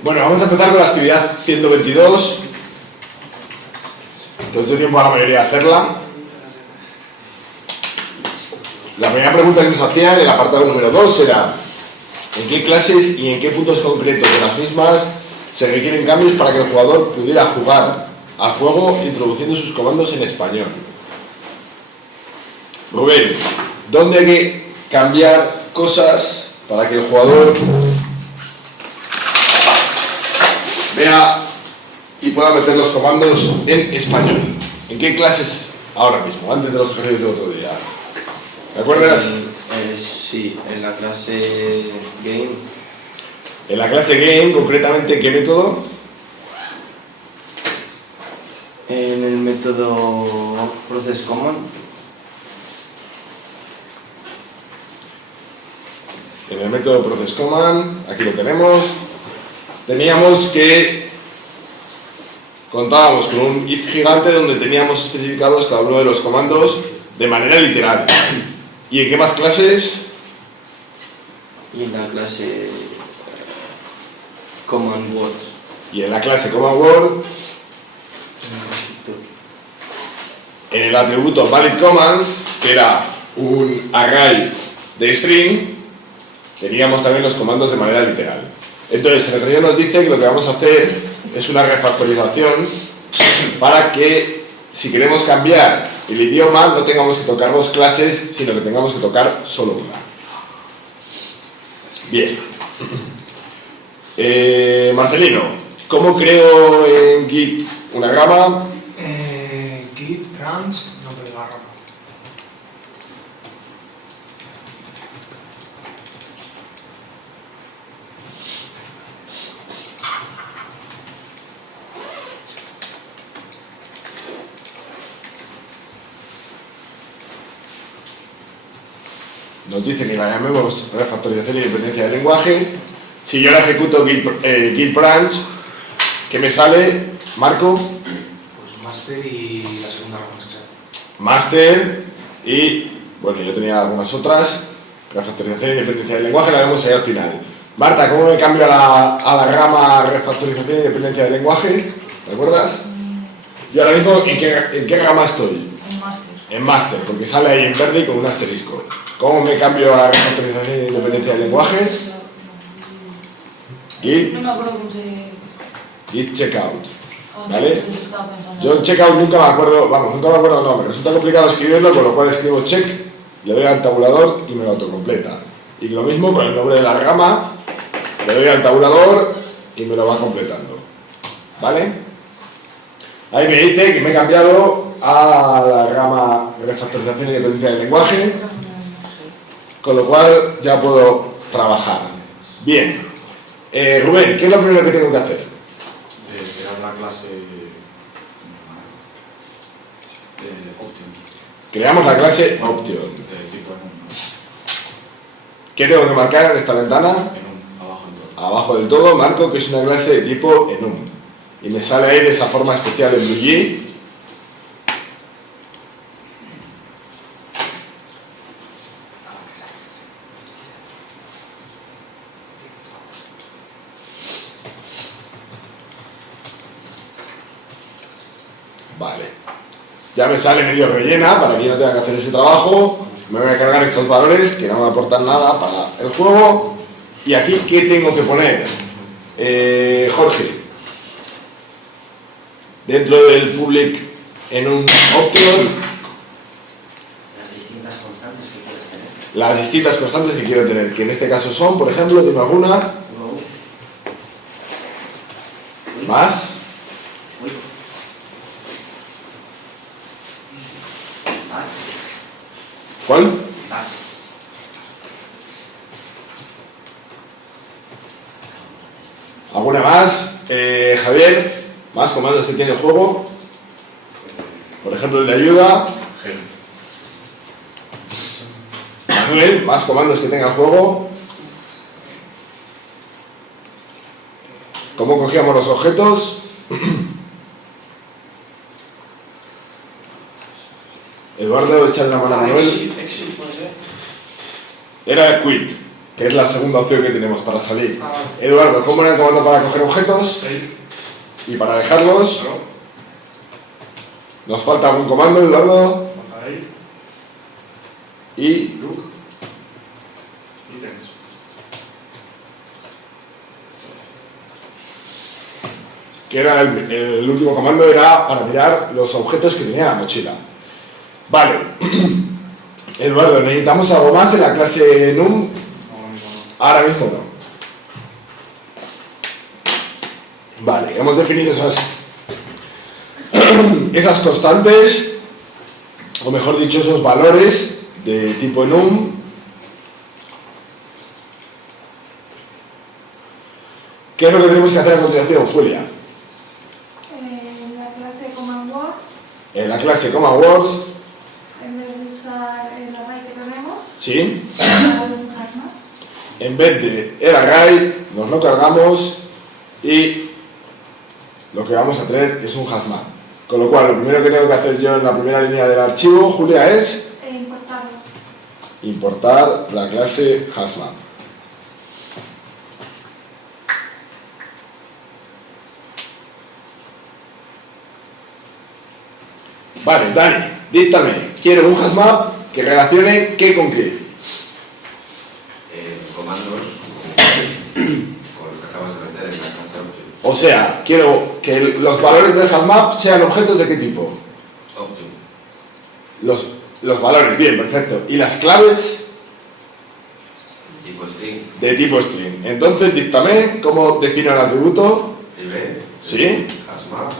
Bueno, vamos a empezar con la actividad 122. Entonces dio tiempo a la mayoría de hacerla. La primera pregunta que nos hacía en el apartado número 2 era: ¿en qué clases y en qué puntos concretos de las mismas se requieren cambios para que el jugador pudiera jugar al juego introduciendo sus comandos en español? Rubén, ¿dónde hay que cambiar cosas para que el jugador vea y pueda meter los comandos en español? ¿En qué clases ahora mismo, antes de los ejercicios del otro día? ¿Te acuerdas? Sí, en la clase Game. En la clase Game, concretamente, ¿qué método? En el método Process Command. En el método Process Command, aquí lo tenemos. Teníamos que contábamos con un if gigante donde teníamos especificados cada uno de los comandos de manera literal. ¿Y en qué más clases? Y en la clase Command Words. Y en la clase Command Word, en el atributo Valid Commands, que era un array de string, teníamos también los comandos de manera literal. Entonces, el relleno nos dice que lo que vamos a hacer es una refactorización para que, si queremos cambiar el idioma, no tengamos que tocar dos clases, sino que tengamos que tocar solo una. Bien. Marcelino, ¿cómo creo en Git una rama? Git branch, nombre de la rama. Nos dice que la llamemos refactorización y dependencia del lenguaje. Si yo la ejecuto Git branch, ¿qué me sale, Marco? Pues master y la segunda rama es Master y, bueno, yo tenía algunas otras. Refactorización y dependencia del lenguaje, la vemos ahí al final. Marta, ¿cómo me cambio a la rama refactorización y dependencia del lenguaje? ¿Te acuerdas? Yo ahora mismo, ¿en qué rama estoy? En master. En master, porque sale ahí en verde y con un asterisco. ¿Cómo me cambio a refactorización y dependencia del lenguaje? Git, No me acuerdo cómo se... Git checkout. Ah, ¿Vale? eso estaba pensando. Yo en checkout nunca me acuerdo, nunca me acuerdo el nombre. Resulta complicado escribirlo, con lo cual escribo check, le doy al tabulador y me lo autocompleta. Y lo mismo con el nombre de la rama, le doy al tabulador y me lo va completando. ¿Vale? Ahí me dice que me he cambiado a la rama de refactorización y dependencia del lenguaje, con lo cual ya puedo trabajar. Bien. Rubén, ¿qué es lo primero que tengo que hacer? Crear la clase Option Creamos la clase Option. de tipo enum. ¿Qué tengo que marcar en esta ventana? Enum, abajo en todo. Abajo del todo marco que es una clase de tipo enum. Y me sale ahí de esa forma especial en BlueG. Vale. Ya me sale medio rellena para que yo no tenga que hacer ese trabajo. Me voy a cargar estos valores que no me aportan nada para el juego. Y aquí, ¿qué tengo que poner? Jorge. Dentro del public enum option, Las distintas constantes que quieres tener. las distintas constantes que quiero tener, que en este caso son, por ejemplo, dime alguna. ¿Más? ¿Cuál? ¿Alguna más? Javier, ¿más comandos que tiene el juego? Por ejemplo, el de ayuda. Manuel, ¿más comandos que tenga el juego? ¿Cómo cogíamos los objetos? Eduardo, echarle la mano a Manuel. Exit puede ser. Era quit. que es la segunda opción que tenemos para salir. Eduardo, ¿cómo era el comando para coger objetos? Y para dejarlos. Nos falta algún comando, Eduardo. Y que era el último comando, era para mirar los objetos que tenía la mochila. Vale. Eduardo, ¿necesitamos algo más en la clase NUM? Ahora mismo no. Vale, hemos definido esas constantes, o mejor dicho, esos valores de tipo NUM. ¿Qué es lo que tenemos que hacer a continuación, Julia? En la clase Command Word, En la clase Command Words, en vez de usar el array que tenemos, ¿sí? usar un hazmat. En vez de el array, nos lo cargamos y lo que vamos a tener es un hazmat. Con lo cual, lo primero que tengo que hacer yo en la primera línea del archivo, Julia, es Importarlo. importar la clase hazmat. Vale, Dani, díctame. Quiero un hazmat que relacione qué con qué. Comandos con los que acabas de meter en la clase Optium. O sea, quiero que los valores del hazmat sean objetos de qué tipo. Optium. Los valores, bien, perfecto. ¿Y las claves? Tipo string. De tipo string. Entonces, díctame cómo defino el atributo. Privé. ¿Sí? Hazmat.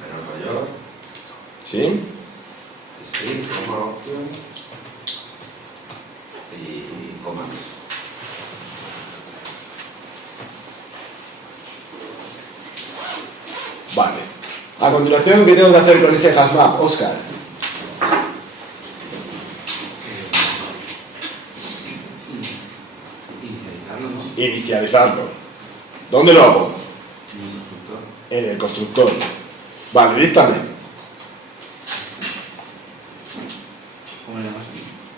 Menor mayor. ¿Sí? String, coma, Optium. Y comandos. Vale. A continuación, ¿qué tengo que hacer con ese hazmat, Óscar? Inicializarlo, ¿no? Inicializarlo. ¿Dónde lo hago? En un constructor. En el constructor. Vale, díctame. ¿Cómo le llamas?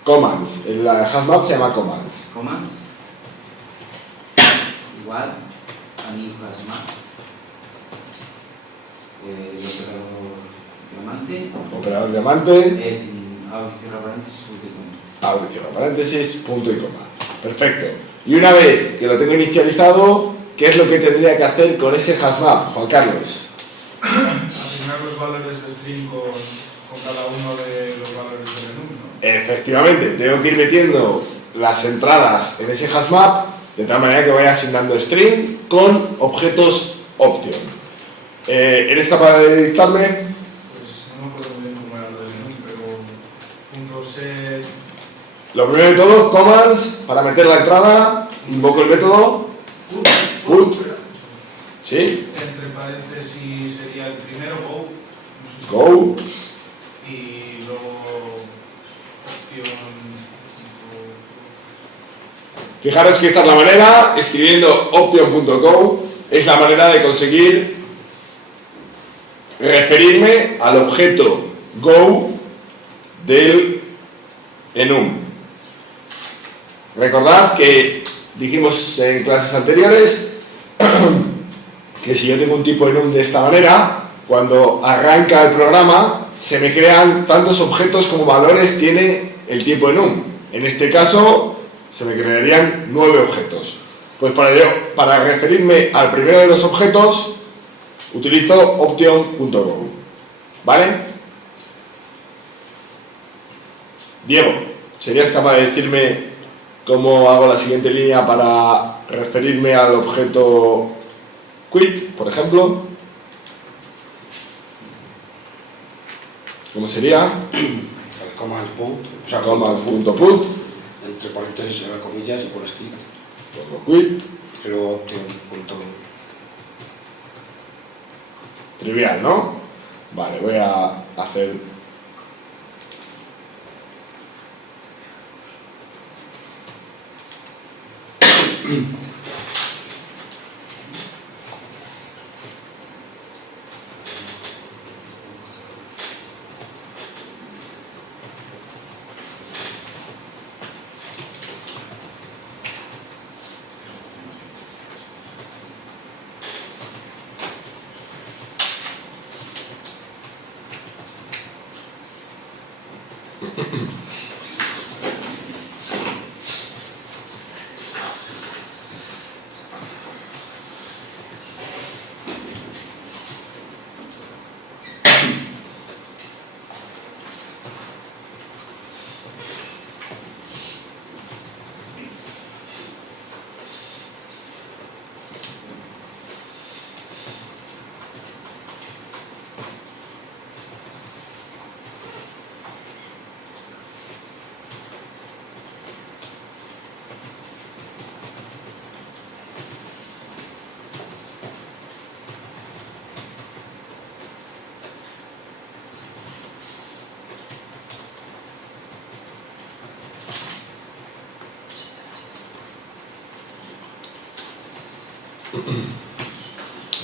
Commands. El hazmat se llama commands. Commands. Igual a mi hazmat. Operador diamante. En abre y cierra paréntesis, punto y coma. Abre y cierra paréntesis, punto y coma. Perfecto. Y una vez que lo tengo inicializado, ¿qué es lo que tendría que hacer con ese hazmat, Juan Carlos? Asignar los valores de string con cada uno de los valores del enum, ¿no? Efectivamente, tengo que ir metiendo las entradas en ese hazmat de tal manera que vaya asignando string con objetos Option. ¿Eres capaz de dictarme? Pues no me acuerdo muy bien cómo era lo del enum, pero .set Lo primero de todo, commands, para meter la entrada, invoco el método put, ¿sí? entre paréntesis sería el primero, go, Go, y luego opción. fijaros que esta es la manera, escribiendo option.go, es la manera de conseguir referirme al objeto go del enum. Recordad que dijimos en clases anteriores que si yo tengo un tipo enum de esta manera, cuando arranca el programa se me crean tantos objetos como valores tiene el tipo enum. En este caso se me crearían 9 objetos. Pues para referirme al primero de los objetos utilizo option.go. ¿Vale? Diego, ¿serías capaz de decirme cómo hago la siguiente línea para referirme al objeto quit, por ejemplo? ¿Cómo sería? Command put, o sea, Command.put, entre paréntesis y comillas y por escrito. pongo quit, Y luego option punto. trivial, ¿no? Vale, voy a hacer...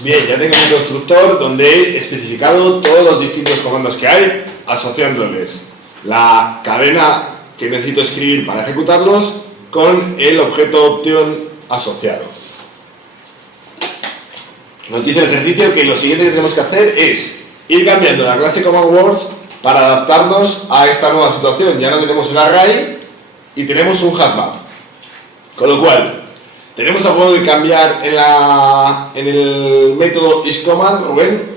Bien, ya tengo mi constructor donde he especificado todos los distintos comandos que hay, asociándoles la cadena que necesito escribir para ejecutarlos con el objeto option asociado. Nos dice el ejercicio que lo siguiente que tenemos que hacer es ir cambiando la clase command words para adaptarnos a esta nueva situación. Ya no tenemos el array y tenemos un HashMap. Con lo cual, tenemos algo de cambiar en el método isCommand, Rubén.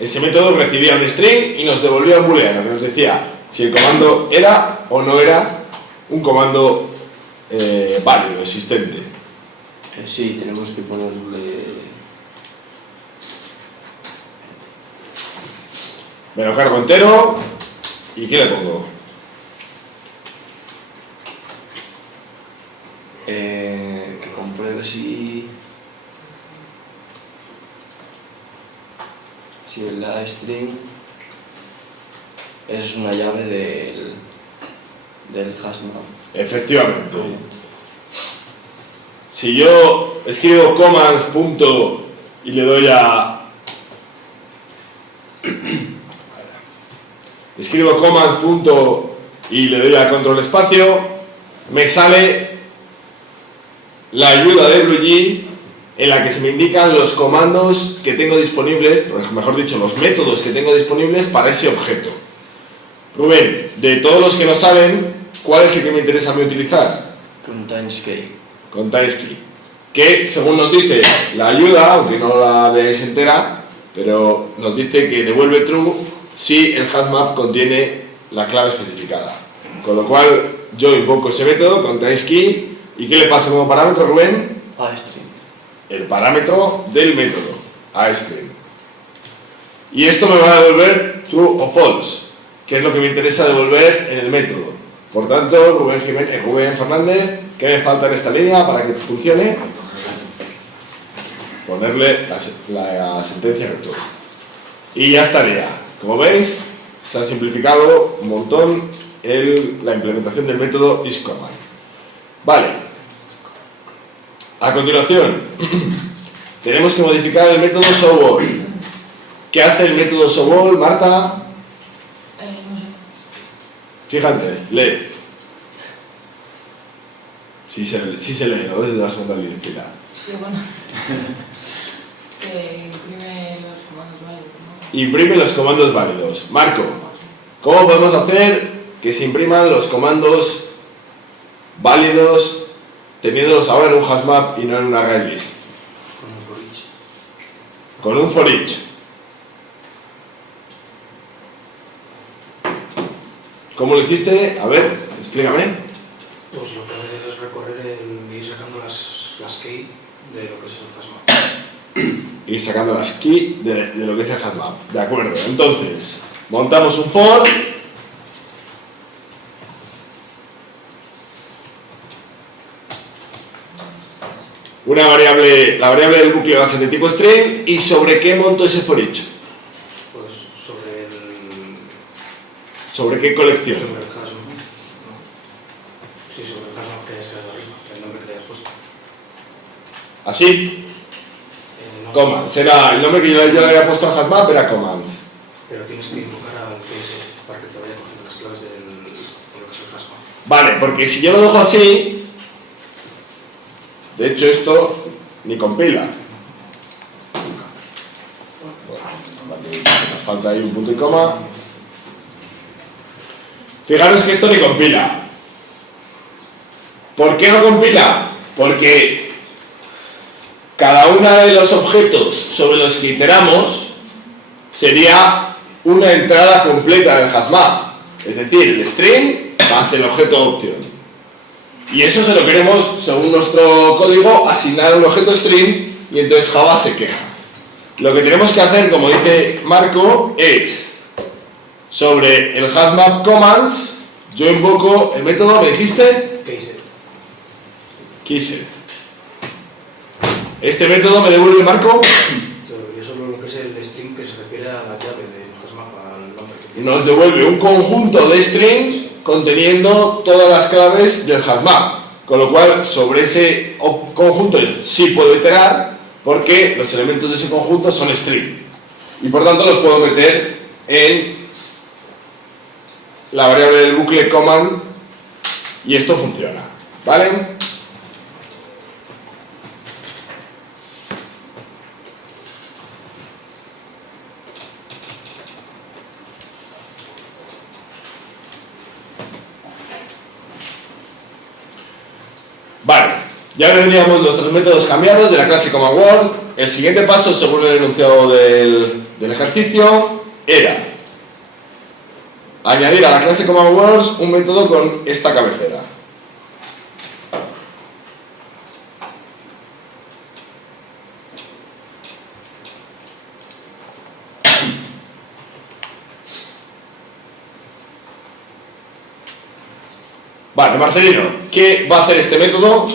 Ese método recibía un string y nos devolvía un booleano que nos decía si el comando era o no era un comando válido, existente. Sí, tenemos que ponerle... Me lo cargo entero y ¿qué le pongo? Que compruebe si la string es una llave del HashMap. Efectivamente. Si yo escribo commands punto y le doy a... escribo commands punto y le doy a control espacio, me sale la ayuda de BlueG en la que se me indican los comandos que tengo disponibles, mejor dicho, los métodos que tengo disponibles para ese objeto. Rubén, de todos los que nos salen, ¿cuál es el que me interesa a mí utilizar? Contains key. Contains key. Que, según nos dice la ayuda, aunque no la veáis entera, pero nos dice que devuelve true si el HashMap contiene la clave especificada. Con lo cual, yo invoco ese método, contains key, ¿y qué le pasa como parámetro, Rubén? aString. El parámetro del método, aString. Y esto me va a devolver true o false, que es lo que me interesa devolver en el método. Por tanto, Rubén Fernández, ¿qué me falta en esta línea para que funcione? Ponerle la sentencia rector. Y ya estaría. Como veis, se ha simplificado un montón la implementación del método isCommand. Vale. A continuación, tenemos que modificar el método showAll. ¿Qué hace el método showAll, Marta? No sé. Fíjate, lee. Sí se lee, ¿no? Desde la segunda fila. Sí, bueno. Que imprime los comandos válidos, ¿no? Imprime los comandos válidos. Marco, ¿cómo podemos hacer que se impriman los comandos válidos teniéndolos ahora en un HashMap y no en un ArrayList? Con un for each. Con un for each. ¿Cómo lo hiciste? A ver, explícame. Pues lo que haces es recorrer ir sacando las key de lo que es el HashMap. Ir sacando las key de lo que es el HashMap. De acuerdo, entonces, montamos un for. La variable del bucle va a ser de tipo string. ¿Y sobre qué monto ese for each? Pues sobre ¿Sobre qué colección? el HashMap. ¿No? Sí, sobre el HashMap que hayas creado arriba, el nombre que le hayas puesto. Así, No, commands. Era el nombre que yo le había puesto al HashMap, era commands. pero tienes que invocar al CS para que te vaya cogiendo las claves de lo que es el HashMap. Vale, porque si yo lo dejo así, de hecho esto ni compila. Bueno, nos falta ahí un punto y coma. Fijaros que esto ni compila. ¿Por qué no compila? Porque cada uno de los objetos sobre los que iteramos sería una entrada completa del HashMap. Es decir, el string más el objeto option. Y eso se lo queremos, según nuestro código, asignar a un objeto string y entonces Java se queja. Lo que tenemos que hacer, como dice Marco, es sobre el HashMap commands, yo invoco el método, ¿me dijiste? Keyset. Este método me devuelve, Marco. Yo solo lo que es el string que se refiere a la llave del HashMap, al nombre que Nos devuelve un conjunto de strings conteniendo todas las claves del HashMap. Con lo cual, sobre ese conjunto sí puedo iterar porque los elementos de ese conjunto son string. Y por tanto los puedo meter en la variable del bucle command y esto funciona. ¿Vale? Vale, ya tendríamos nuestros métodos cambiados de la clase CommonWords. El siguiente paso, según el enunciado del ejercicio, era añadir a la clase CommonWords un método con esta cabecera. Vale, Marcelino, ¿qué va a hacer este método?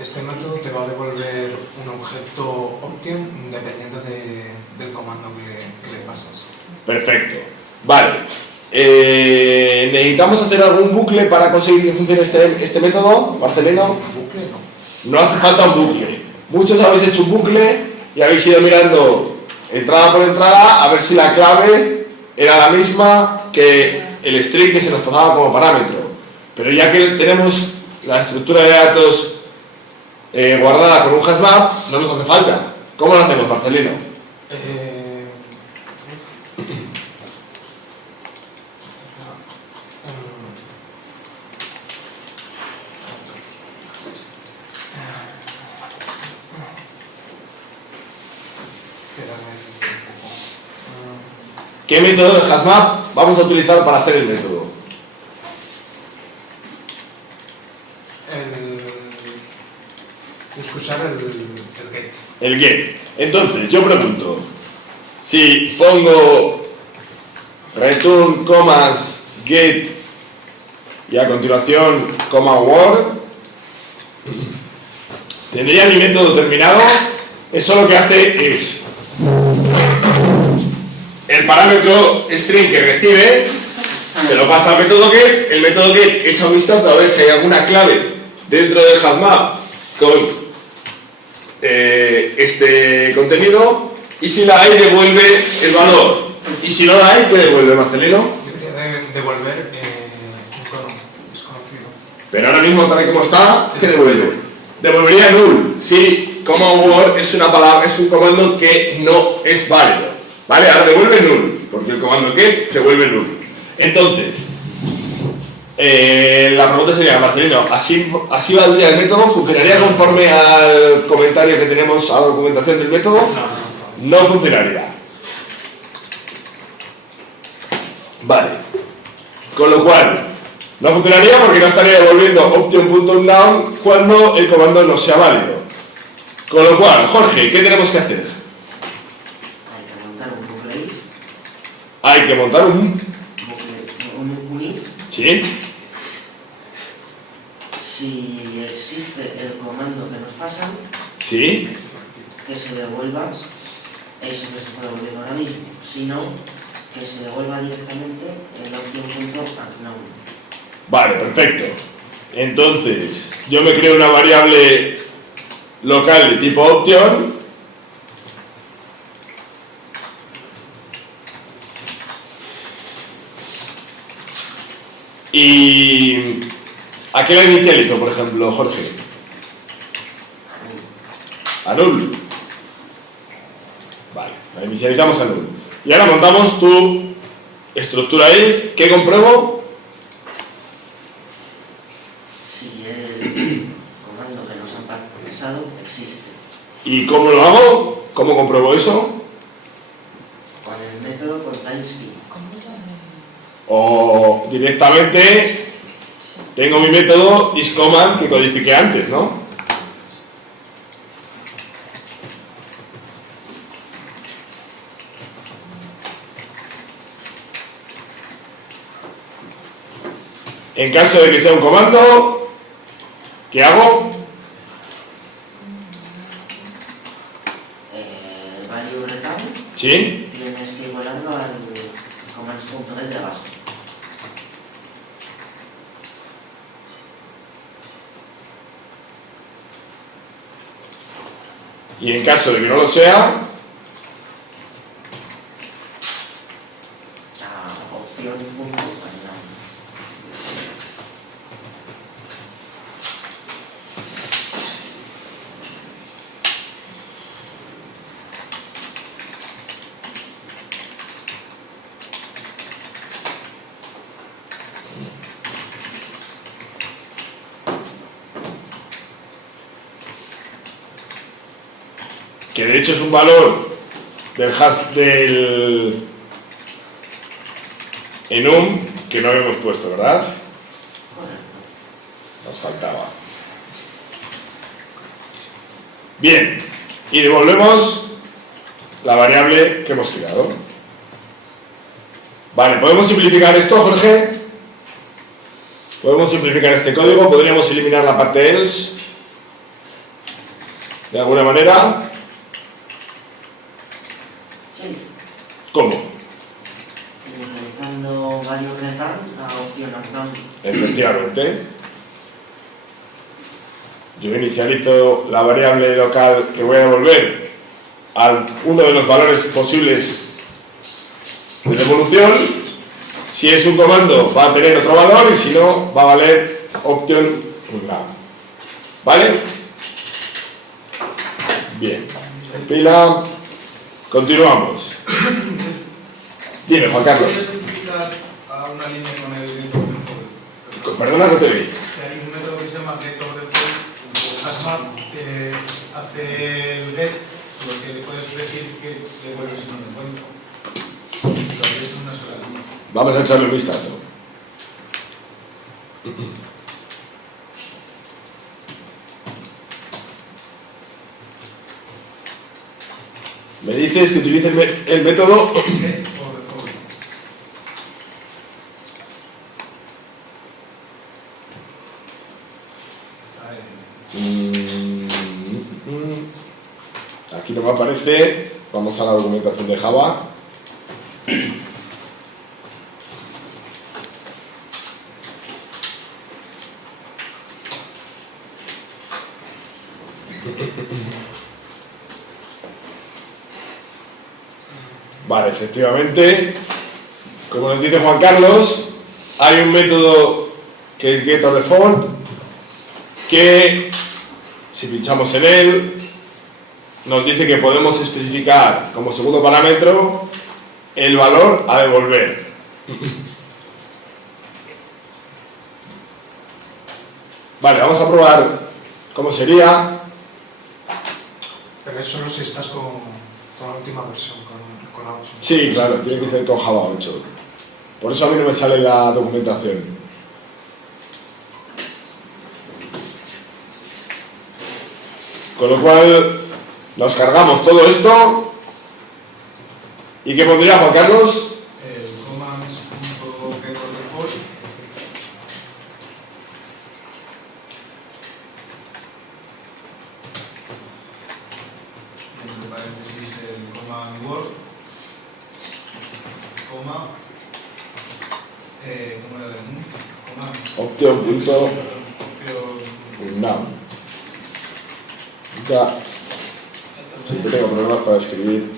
Este método te va a devolver un objeto option dependiendo del comando que le pasas. Perfecto. Vale. ¿Necesitamos hacer algún bucle para conseguir que funcione este método, Marcelino? ¿Bucle? No. No hace falta un bucle. Muchos habéis hecho un bucle y habéis ido mirando entrada por entrada a ver si la clave era la misma que el string que se nos pasaba como parámetro. Pero ya que tenemos la estructura de datos guardada con un HashMap, no nos hace falta. ¿Cómo lo hacemos, Marcelino? ¿Qué método de HashMap vamos a utilizar para hacer el método? Usar el get. El get. Entonces, yo pregunto, si pongo return commas get y a continuación CommonWords, ¿tendría mi método terminado? Eso lo que hace es el parámetro string que recibe se lo pasa al método get, el método get echa un vistazo a ver si hay alguna clave dentro del HashMap con este contenido, y si la hay devuelve el valor, y si no la hay, ¿qué devuelve, Marcelino? Debería devolver un cono desconocido. Pero ahora mismo, tal y como está, ¿qué devuelve? Devolvería null. Si CommonWords es una palabra, es un comando que no es válido, ¿vale? Ahora devuelve null, porque el comando get devuelve null. Entonces, la pregunta sería, Marcelino, ¿así valdría el método? ¿Funcionaría conforme al comentario que tenemos a la documentación del método? No funcionaría. Vale. Con lo cual, no funcionaría porque no estaría devolviendo option.down cuando el comando no sea válido. Con lo cual, Jorge, ¿qué tenemos que hacer? Hay que montar un bucle if. Hay que montar un if. ¿Sí? Si existe el comando que nos pasan, ¿Sí? que se devuelva eso que se está devolviendo ahora mismo. Si no, que se devuelva directamente el option.unknown. Vale, perfecto. Entonces, yo me creo una variable local de tipo option. Y ¿a qué la inicializo, por ejemplo, Jorge? A null. Vale, inicializamos el null. Y ahora montamos tu estructura if. ¿Qué compruebo? Si el comando que nos han pasado existe. ¿Y cómo lo hago? ¿Cómo compruebo eso? Con el método containSkey. ¿Cómo se hace? O directamente tengo mi método isCommand que codifiqué antes, ¿no? En caso de que sea un comando, ¿qué hago? Value return. Sí. Tienes que igualarlo al commands.get de abajo. Y en caso de que no lo sea, Opción punto final. que de hecho es un valor del hash del enum que no hemos puesto, ¿verdad? Nos faltaba. Bien, y devolvemos la variable que hemos creado. Vale, ¿podemos simplificar esto, Jorge? Podemos simplificar este código, podríamos eliminar la parte else de alguna manera. Sí. ¿Cómo? Inicializando value return a opción random. Efectivamente. Yo inicializo la variable local que voy a devolver a uno de los valores posibles de devolución. Si es un comando va a tener otro valor y si no va a valer option none. ¿Vale? Bien. Compila. Continuamos. Dime, Juan Carlos. ¿Puedes simplificar a una línea con el getter? Perdona que te vi. Hay un método que se llama getOrDefault, HashMap, que hace el get, lo que le puedes decir que devuelve si no lo encuentro. Lo que es en una sola línea. Vamos a echarle un vistazo. Me dices que utilice el método getOrDefault. aquí no me aparece. Vamos a la documentación de Java. Vale, efectivamente, como nos dice Juan Carlos, hay un método que es getOrDefault que, si pinchamos en él, nos dice que podemos especificar como segundo parámetro el valor a devolver. Vale, vamos a probar cómo sería. Pero es solo si estás con la última versión, con la 8. Sí, claro, tiene que ser con Java 8. Por eso a mí no me sale la documentación. Con lo cual, nos cargamos todo esto. ¿Y qué pondría, Juan Carlos? El commands.getOrDefault. Entre paréntesis el command word, coma, ¿cómo era el num? Option.num. Ya. Siempre tengo problemas para escribir.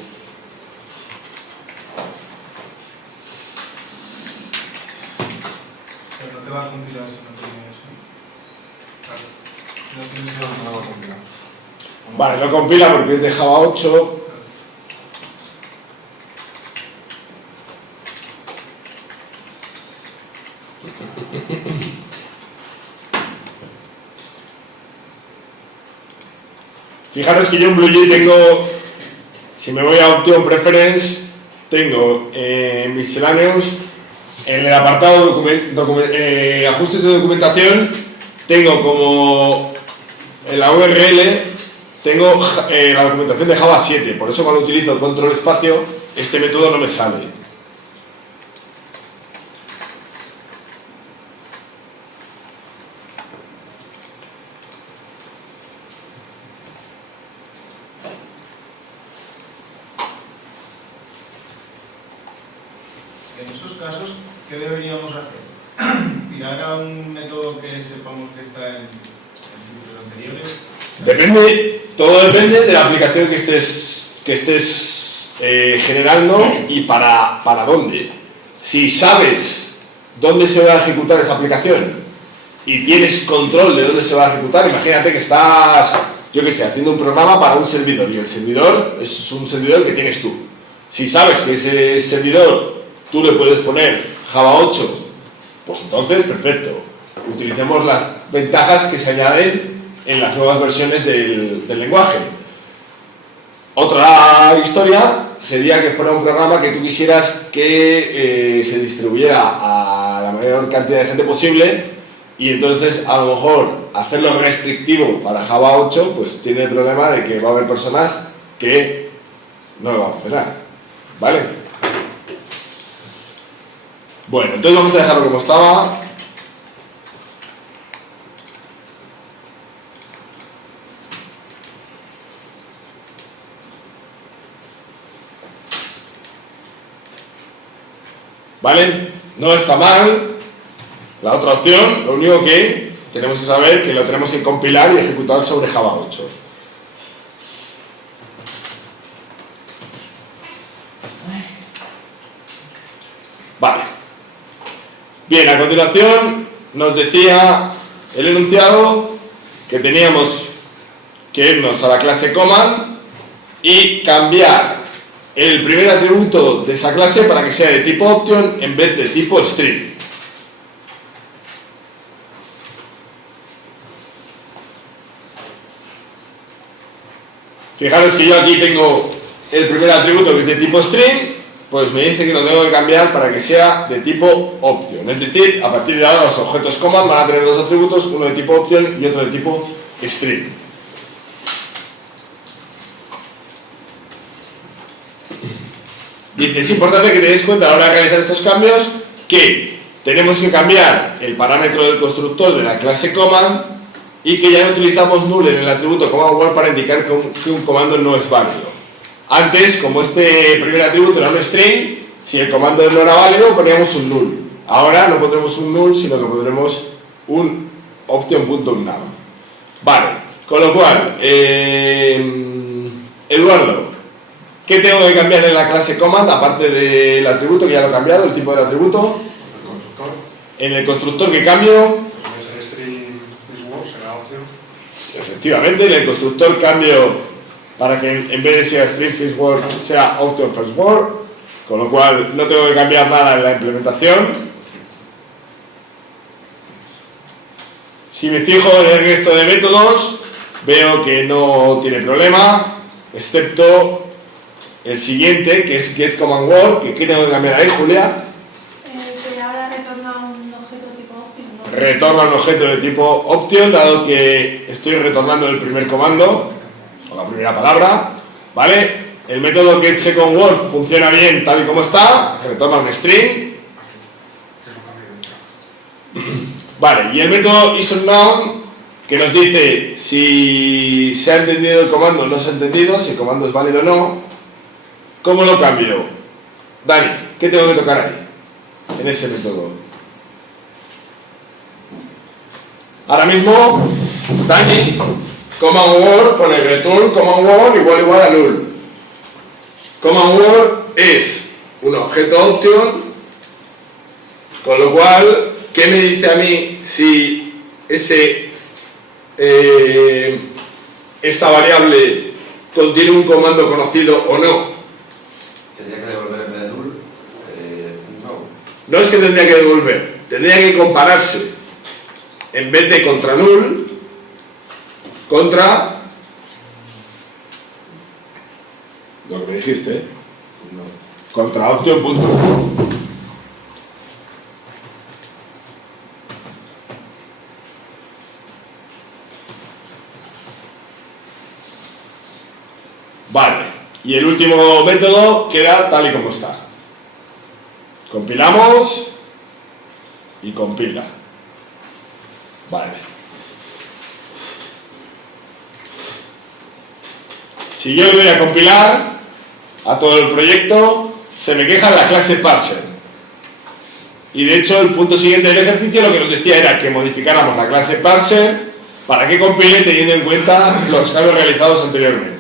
Pero no te va a compilar si no tienes eso. Claro. No tienes el No va a compilar. Vale, no compila porque es de Java 8. Fijaros que yo en BlueJ tengo, si me voy a Option Preference, tengo Miscellaneous, en el apartado ajustes de documentación, tengo como en la URL, tengo la documentación de Java 7, por eso cuando utilizo control espacio, este método no me sale. En esos casos, ¿qué deberíamos hacer? ¿Tirar a un método que sepamos que está en sitios anteriores? Depende, todo depende de la aplicación que estés generando y para dónde. Si sabes dónde se va a ejecutar esa aplicación y tienes control de dónde se va a ejecutar, imagínate que estás, yo qué sé, haciendo un programa para un servidor y el servidor es un servidor que tienes tú. Si sabes que ese servidor tú le puedes poner Java 8, pues entonces perfecto. Utilicemos las ventajas que se añaden en las nuevas versiones del lenguaje. Otra historia sería que fuera un programa que tú quisieras que se distribuyera a la mayor cantidad de gente posible y entonces a lo mejor hacerlo restrictivo para Java 8 pues tiene el problema de que va a haber personas que no lo van a funcionar, ¿vale? Bueno, entonces vamos a dejarlo como estaba. ¿Vale? No está mal la otra opción, lo único que tenemos que saber que lo tenemos que compilar y ejecutar sobre Java 8. Vale. Bien, a continuación nos decía el enunciado que teníamos que irnos a la clase command y cambiar el primer atributo de esa clase para que sea de tipo option en vez de tipo string. Fijaros que yo aquí tengo el primer atributo que es de tipo string, pues me dice que lo tengo que cambiar para que sea de tipo option. Es decir, a partir de ahora los objetos command van a tener dos atributos, uno de tipo option y otro de tipo string. Dice, es importante que tenéis cuenta a la hora de realizar estos cambios que tenemos que cambiar el parámetro del constructor de la clase command y que ya no utilizamos null en el atributo command word para indicar que un comando no es válido. Antes, como este primer atributo era un string, si el comando no era válido poníamos un null. Ahora no pondremos un null, sino que pondremos un option.noun. Vale, con lo cual, Eduardo, ¿qué tengo que cambiar en la clase command, aparte del atributo que ya lo he cambiado, el tipo del atributo? El constructor. En el constructor que cambio, Es el string firstword, será option. efectivamente, en el constructor cambio para que en vez de ser string firstword sea option firstword, con lo cual no tengo que cambiar nada en la implementación. Si me fijo en el resto de métodos, veo que no tiene problema, excepto el siguiente, que es getCommandWord, que ¿qué tengo que cambiar ahí, Julia? Que ahora retorna un objeto tipo option, ¿no? Retorna un objeto de tipo option, dado que estoy retornando el primer comando, o la primera palabra, ¿vale? El método getSecondWord funciona bien tal y como está, retorna un string. Vale, y el método isOnNown, que nos dice si se ha entendido el comando o no se ha entendido, si el comando es válido o no. ¿Cómo lo cambio? Dani, ¿qué tengo que tocar ahí? En ese método. Ahora mismo, Dani, CommandWord pone return CommandWord igual a null. CommandWord es un objeto option, con lo cual, ¿qué me dice a mí si esta variable contiene un comando conocido o no? Tendría que devolver en vez de null, no. No es que tendría que devolver, tendría que compararse, en vez de contra null, contra lo que me dijiste, contra option punto. Vale, y el último método queda tal y como está. Compilamos y compila. Vale. Si yo le doy a compilar a todo el proyecto, se me queja la clase parser. Y de hecho el punto siguiente del ejercicio lo que nos decía era que modificáramos la clase parser para que compile teniendo en cuenta los cambios realizados anteriormente.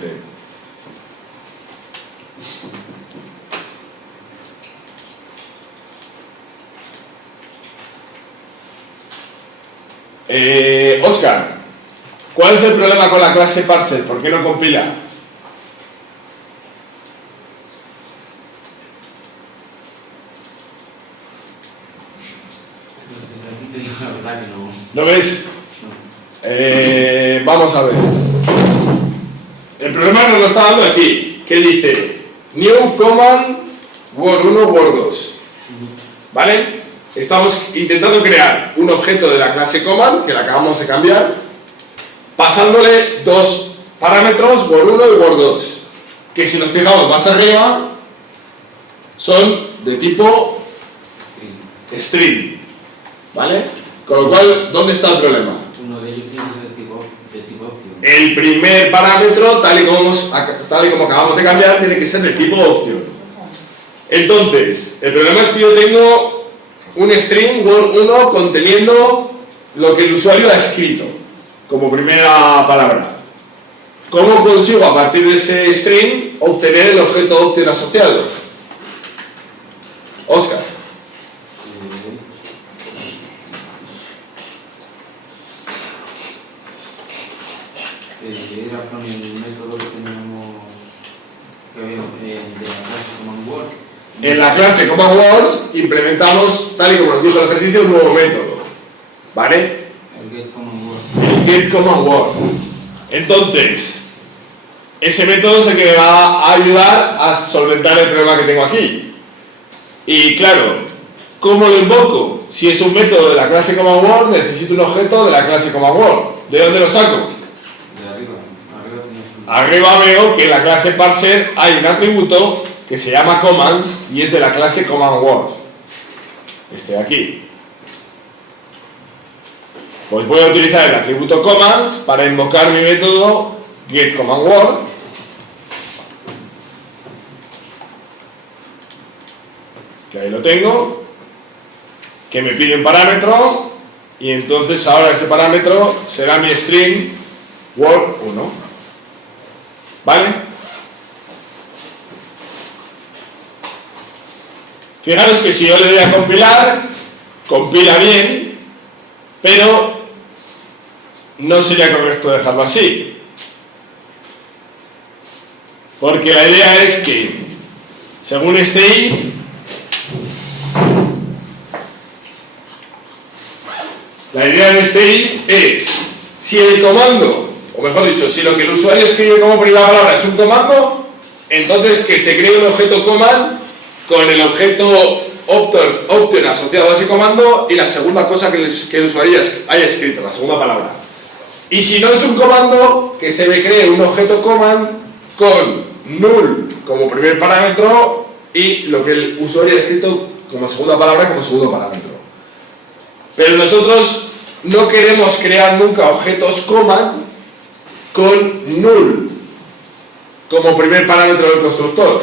Oscar, ¿cuál es el problema con la clase parser? ¿Por qué no compila? ¿No ves? Vamos a ver. El problema nos lo está dando aquí. ¿Qué dice? New command word 1, word 2. ¿Vale? Estamos intentando crear un objeto de la clase command, que la acabamos de cambiar, pasándole dos parámetros, word 1 y word 2, que si nos fijamos más arriba, son de tipo string. ¿Vale? Con lo cual, ¿dónde está el problema? Uno de ellos tiene que ser de tipo option. El primer parámetro, tal y como acabamos de cambiar, tiene que ser de tipo option. Entonces, el problema es que yo tengo un string word1 conteniendo lo que el usuario ha escrito como primera palabra. ¿Cómo consigo a partir de ese string obtener el objeto option asociado? Oscar. Era con el método que teníamos de la clase command word. En la clase command words implementamos, tal y como nos dijo el ejercicio, un nuevo método. ¿Vale? El get command word. El get command word. Entonces, ese método es el que me va a ayudar a solventar el problema que tengo aquí. Y claro, ¿cómo lo invoco? Si es un método de la clase command word, necesito un objeto de la clase command word. ¿De dónde lo saco? Arriba veo que en la clase parser hay un atributo que se llama commands y es de la clase command word. Este de aquí. Pues voy a utilizar el atributo commands para invocar mi método getCommandWord. Que ahí lo tengo. Que me pide un parámetro y entonces ahora ese parámetro será mi string word1. ¿Vale? Fijaros que si yo le doy a compilar, compila bien, pero no sería correcto dejarlo así. Porque la idea es que, según este if, la idea de este if es, si el comando, o mejor dicho, si lo que el usuario escribe como primera palabra es un comando, entonces que se cree un objeto command con el objeto option asociado a ese comando y la segunda cosa que el usuario haya escrito, la segunda palabra. Y si no es un comando, que se me cree un objeto command con null como primer parámetro y lo que el usuario ha escrito como segunda palabra como segundo parámetro. Pero nosotros no queremos crear nunca objetos command con null como primer parámetro del constructor,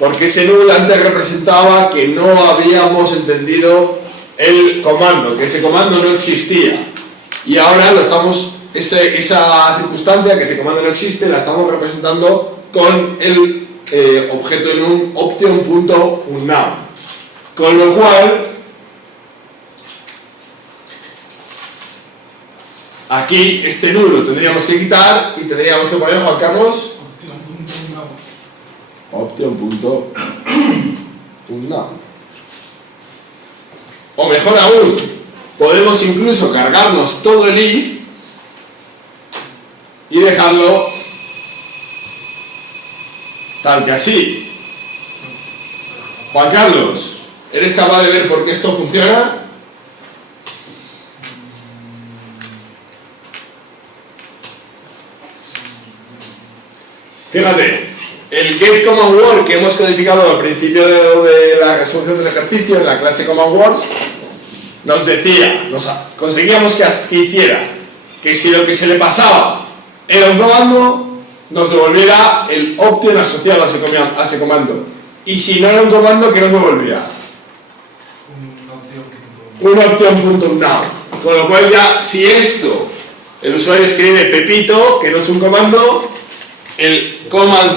porque ese null antes representaba que no habíamos entendido el comando, que ese comando no existía, y ahora esa circunstancia, que ese comando no existe, la estamos representando con el objeto en un option.unnown, con lo cual aquí este null lo tendríamos que quitar y tendríamos que poner, Juan Carlos, option.unnown. O mejor aún, podemos incluso cargarnos todo el if y dejarlo tal que así. Juan Carlos, ¿eres capaz de ver por qué esto funciona? Fíjate, el get common word que hemos codificado al principio de la resolución del ejercicio en la clase common words nos decía, conseguíamos que hiciera que si lo que se le pasaba era un comando, nos devolviera el option asociado a ese comando, y si no era un comando, ¿qué nos devolvía? Un option.now. Con lo cual ya, si esto el usuario escribe Pepito, que no es un comando, el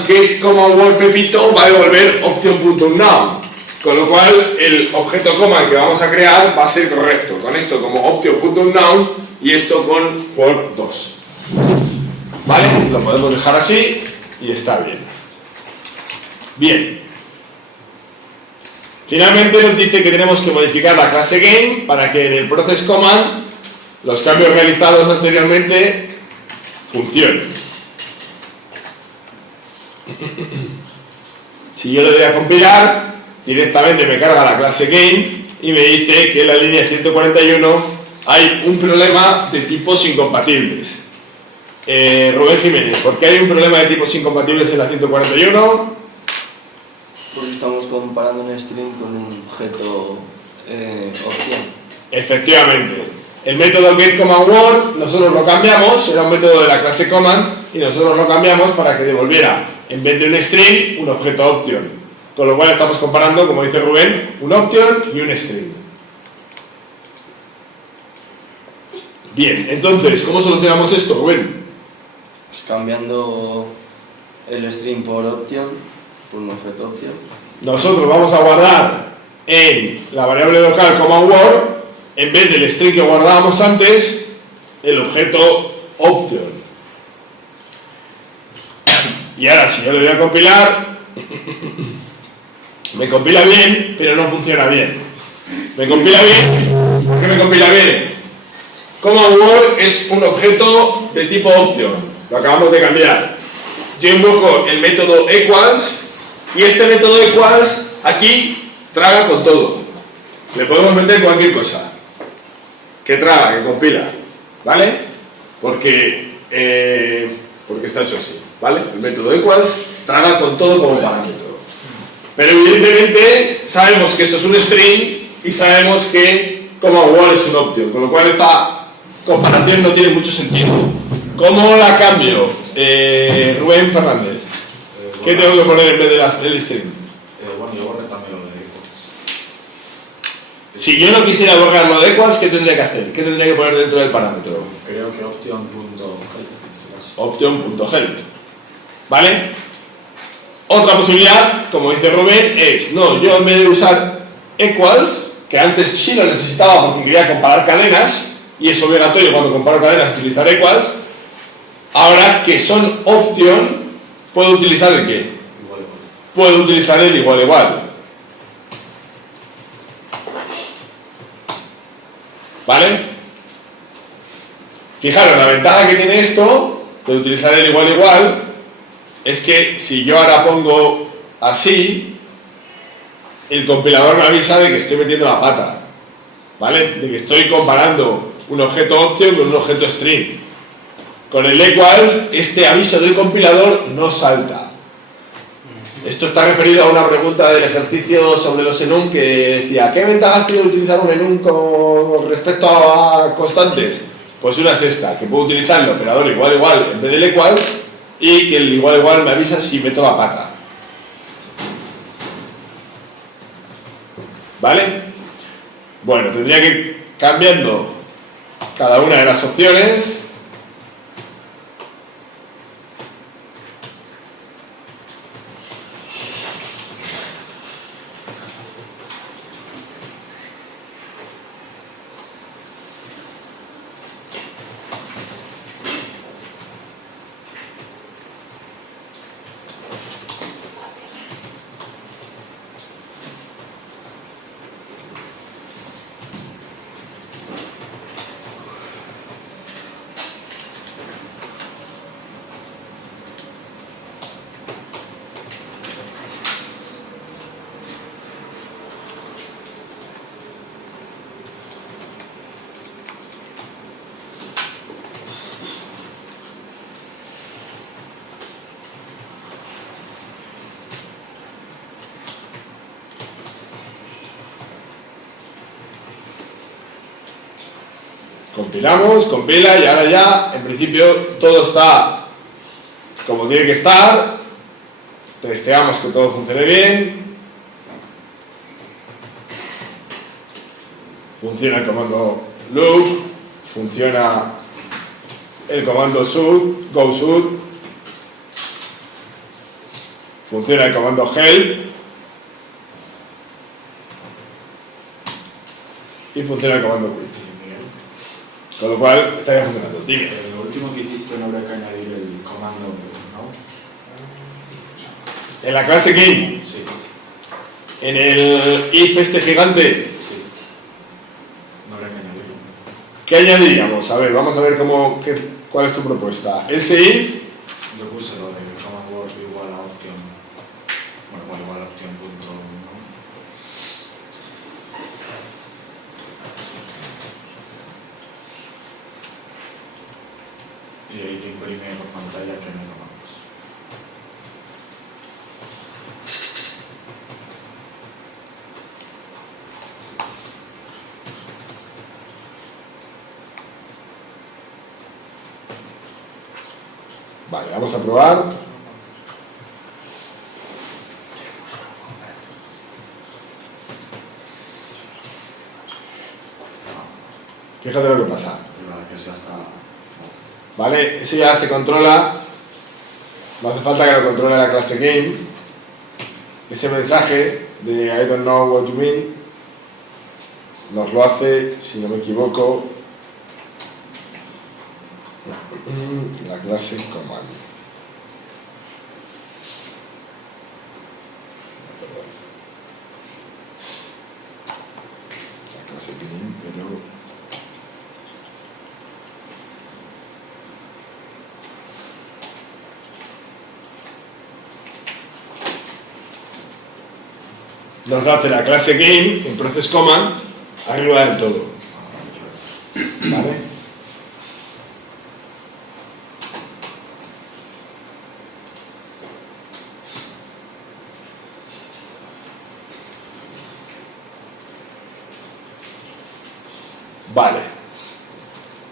get command word Pepito va a devolver option.now, con lo cual el objeto command que vamos a crear va a ser correcto, con esto como option.now y esto con word 2. ¿Vale? Lo podemos dejar así y está bien. Bien. Finalmente nos dice que tenemos que modificar la clase game para que en el process command los cambios realizados anteriormente funcionen. Si yo le doy a compilar, directamente me carga la clase game y me dice que en la línea 141 hay un problema de tipos incompatibles. Rubén Jiménez, ¿por qué hay un problema de tipos incompatibles en la 141? Porque estamos comparando un string con un objeto opción. Efectivamente. El método getCommandWord nosotros lo cambiamos, era un método de la clase command y nosotros lo cambiamos para que devolviera en vez de un string un objeto option. Con lo cual estamos comparando, como dice Rubén, un option y un string. Bien, entonces, ¿cómo solucionamos esto, Rubén? Pues cambiando el string por option, por un objeto option. Nosotros vamos a guardar en la variable local commandWord, en vez del string que guardábamos antes, el objeto option. Y ahora si yo le doy a compilar, me compila bien, pero no funciona bien. ¿Me compila bien? ¿Por qué me compila bien? commandWord es un objeto de tipo option, lo acabamos de cambiar. Yo invoco el método equals y este método equals aquí traga con todo. Le podemos meter cualquier cosa que traga, que compila, ¿vale? Porque está hecho así, ¿vale? El método equals traga con todo como parámetro. Pero evidentemente sabemos que esto es un string y sabemos que commandWord es un option, con lo cual esta comparación no tiene mucho sentido. ¿Cómo la cambio? Rubén Fernández. ¿Qué tengo que poner en vez del string? Bueno, yo borré también lo de equals. Si yo no quisiera borrar lo de equals, ¿qué tendría que hacer? ¿Qué tendría que poner dentro del parámetro? Creo que option.help. Option.help. ¿Vale? Otra posibilidad, como dice Rubén, es, no, yo en vez de usar equals, que antes sí lo necesitaba porque quería comparar cadenas, y es obligatorio cuando comparo cadenas utilizar equals, ahora que son option, ¿puedo utilizar el qué? Igual. Puedo utilizar el igual. ¿Vale? Fijaros, la ventaja que tiene esto de utilizar el igual es que si yo ahora pongo así, el compilador me avisa de que estoy metiendo la pata, ¿vale? De que estoy comparando un objeto option con un objeto string. Con el equals, este aviso del compilador no salta. Esto está referido a una pregunta del ejercicio sobre los enum que decía, ¿qué ventajas tiene utilizar un enum con respecto a constantes? Pues una es esta, que puedo utilizar el operador igual en vez del equal y que el igual me avisa si meto la pata. ¿Vale? Bueno, tendría que ir cambiando cada una de las opciones. Compilamos, compila y ahora ya, en principio, todo está como tiene que estar. Testeamos que todo funcione bien. Funciona el comando loop, funciona el comando go shoot, funciona el comando help y funciona el comando quit. Con lo cual estaría funcionando. Dime. Lo último que hiciste no habría que añadir el comando, ¿no? En la clase game, Sí, en el if este gigante, sí. No habría que añadirlo. ¿qué añadiríamos? A ver, vamos a ver cuál es tu propuesta. Ese if, Yo puse lo de command word igual a option. Bueno, igual a option punto, ¿no? Y ahí te imprime por pantalla que no hay comandos. vale, vamos a probar. Fíjate lo que pasa. Y la que sea hasta... Vale, eso ya se controla. No hace falta que lo controle la clase game. Ese mensaje de I don't know what you mean nos lo hace, si no me equivoco, la clase command. La clase game, pero nos lo hace la clase game en process command arriba del todo. ¿Vale? Vale.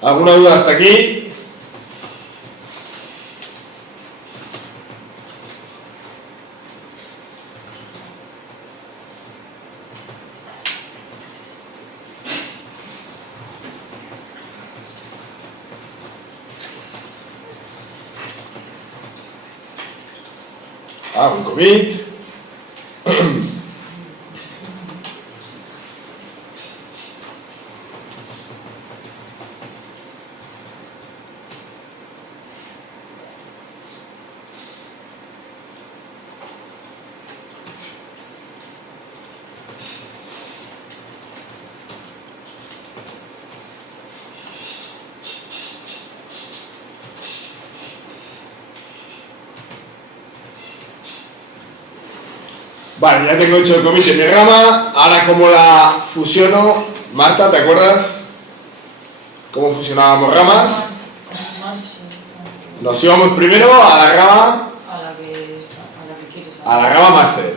¿Alguna duda hasta aquí? Un commit. Vale, ya tengo hecho el commit en mi rama. Ahora, ¿cómo la fusiono? Marta, ¿te acuerdas? ¿Cómo fusionábamos ramas? Nos íbamos primero a la rama, A la que quieres. a la rama master.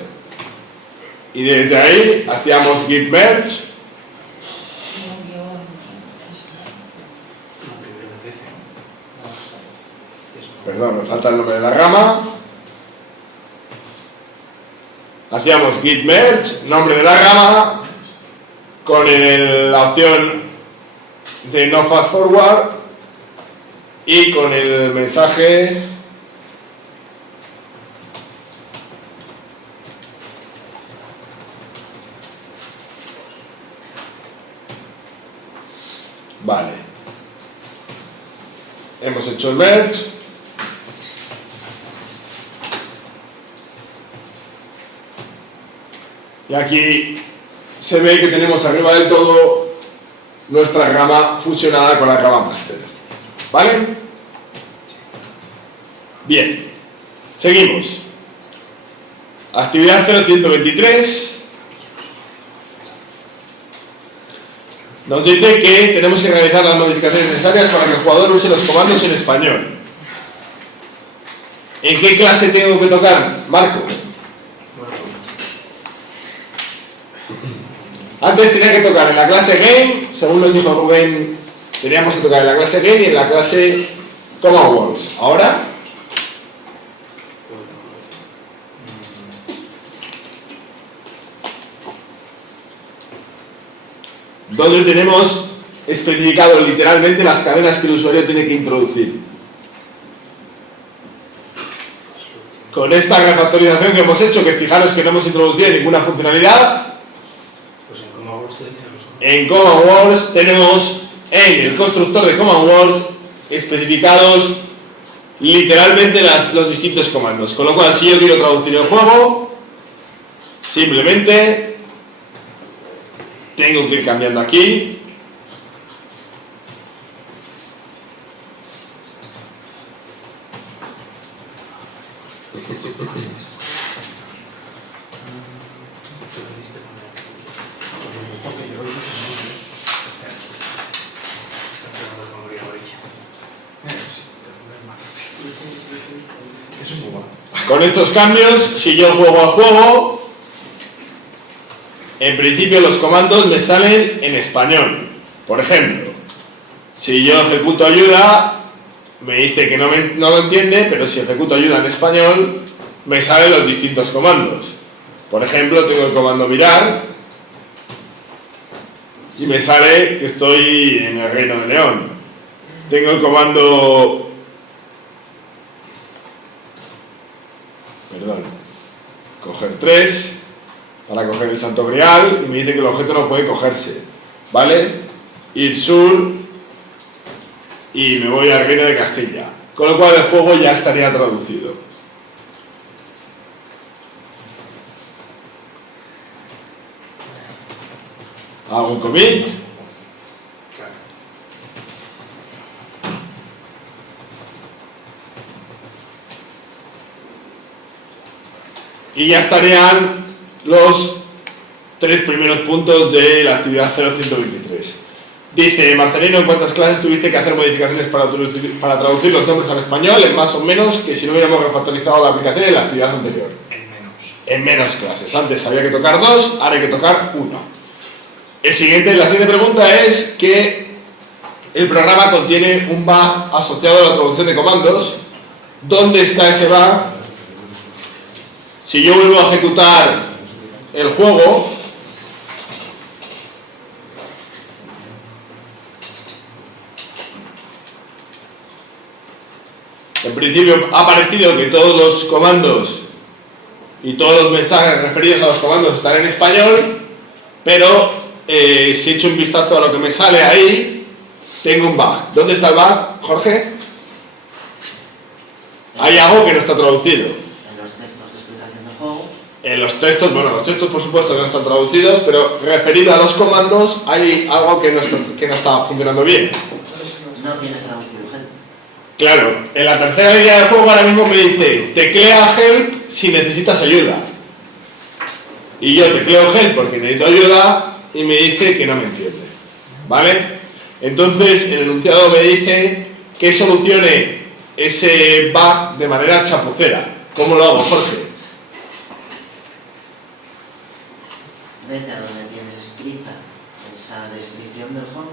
Y desde ahí hacíamos git merge. Perdón, me falta el nombre de la rama. Hacíamos git merge, nombre de la rama, con la opción de no fast forward y con el mensaje vale. Hemos hecho el merge. Y aquí se ve que tenemos arriba del todo nuestra rama fusionada con la rama master. ¿Vale? Bien. Seguimos. Actividad 0123. Nos dice que tenemos que realizar las modificaciones necesarias para que el jugador use los comandos en español. ¿En qué clase tengo que tocar, Marco? Antes tenía que tocar en la clase game, según nos dijo Rubén teníamos que tocar en la clase Game y en la clase Common Words. Ahora, donde tenemos especificado literalmente las cadenas que el usuario tiene que introducir. Con esta refactorización que hemos hecho, que fijaros que no hemos introducido ninguna funcionalidad, Pues en Common Words teníamos. en Common Words tenemos en el constructor de Common Words especificados literalmente los distintos comandos. Con lo cual, si yo quiero traducir el juego, simplemente tengo que ir cambiando aquí. Con estos cambios, si yo juego al juego, en principio los comandos me salen en español. Por ejemplo, si yo ejecuto ayuda, me dice que no lo entiende, pero si ejecuto ayuda en español, me salen los distintos comandos. Por ejemplo, tengo el comando mirar y me sale que estoy en el Reino de León. Tengo el comando coger 3 para coger el Santo Grial y me dice que el objeto no puede cogerse, ¿vale? Ir sur y me voy al Reino de Castilla, con lo cual el juego ya estaría traducido. Hago un commit. Y ya estarían los 3 primeros puntos de la actividad 0123. Dice, Marcelino, ¿en cuántas clases tuviste que hacer modificaciones para traducir los nombres al español? En más o menos que si no hubiéramos refactorizado la aplicación en la actividad anterior. En menos clases. Antes había que tocar 2, ahora hay que tocar 1. La siguiente pregunta es que el programa contiene un bug asociado a la traducción de comandos. ¿Dónde está ese bug? Si yo vuelvo a ejecutar el juego, en principio ha aparecido que todos los comandos y todos los mensajes referidos a los comandos están en español, pero si echo un vistazo a lo que me sale ahí, tengo un bug. ¿Dónde está el bug, Jorge? Hay algo que no está traducido. En los textos, bueno, los textos por supuesto que no están traducidos, pero referido a los comandos hay algo que no está funcionando bien. No tienes traducido help. Claro, en la tercera línea del juego ahora mismo me dice teclea help si necesitas ayuda. Y yo tecleo help porque necesito ayuda y me dice que no me entiende. ¿Vale? Entonces el enunciado me dice que solucione ese bug de manera chapucera. ¿Cómo lo hago, Jorge? Vete a donde tienes escrita esa descripción del juego.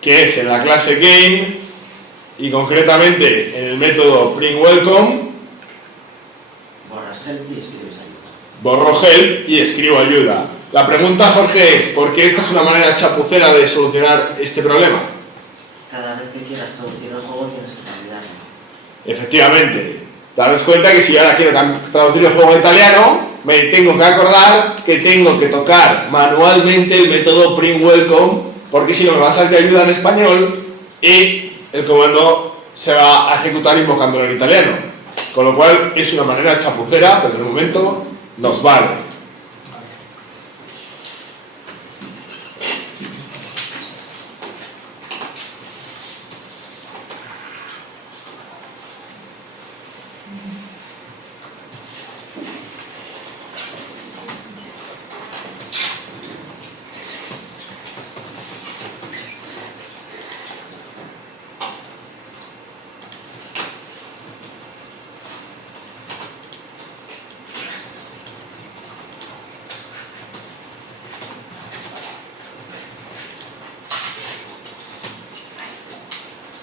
Que es en la clase Game y concretamente en el método printWelcome. Borras help y escribes ayuda. Borro help y escribo ayuda. La pregunta, Jorge, es ¿por qué esta es una manera chapucera de solucionar este problema? Cada vez que quieras traducir el juego tienes que cambiarlo. Efectivamente. Daros cuenta que si ahora quiero traducir el juego a italiano, me tengo que acordar que tengo que tocar manualmente el método printWelcome, porque si no me va a salir de ayuda en español y el comando se va a ejecutar invocándolo en italiano. Con lo cual es una manera chapucera, pero de momento nos vale.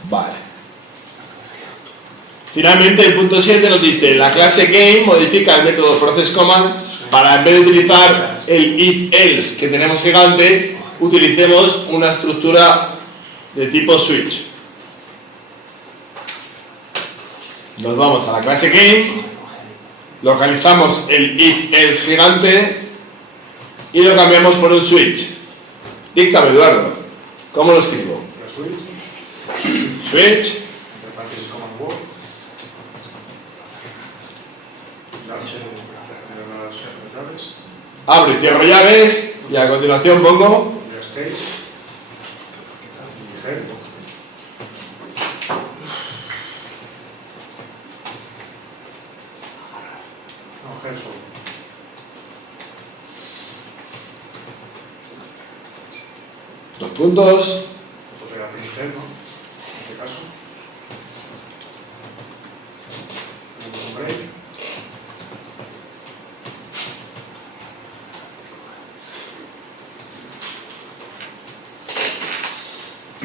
Vale. Finalmente, el punto 7 nos dice: la clase game modifica el método processCommand para, en vez de utilizar el if-else que tenemos gigante, utilicemos una estructura de tipo switch. Nos vamos a la clase game, localizamos el if-else gigante y lo cambiamos por un switch. Díctame, Eduardo, ¿cómo lo escribo? Switch. Abro y cierro llaves y a continuación pongo dos puntos.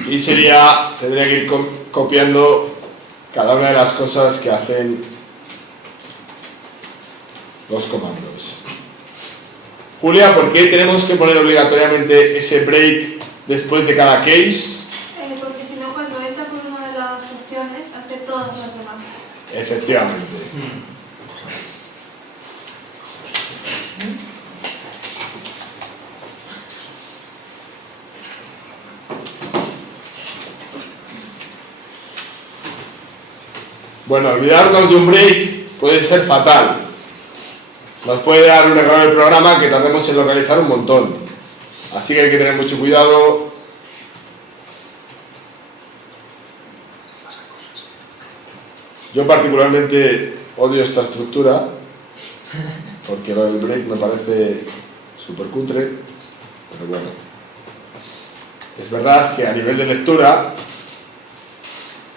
Y tendría que ir copiando cada una de las cosas que hacen los comandos. Julia, ¿por qué tenemos que poner obligatoriamente ese break después de cada case? Porque si no, cuando entra por una de las opciones, hace todas las demás. Efectivamente. Bueno, olvidarnos de un break puede ser fatal. Nos puede dar un error en el programa que tardemos en localizar un montón. Así que hay que tener mucho cuidado. Yo particularmente odio esta estructura, porque lo del break me parece súper cutre, pero bueno. Es verdad que a nivel de lectura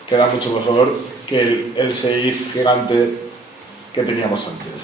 queda mucho mejor que el else if gigante que teníamos antes.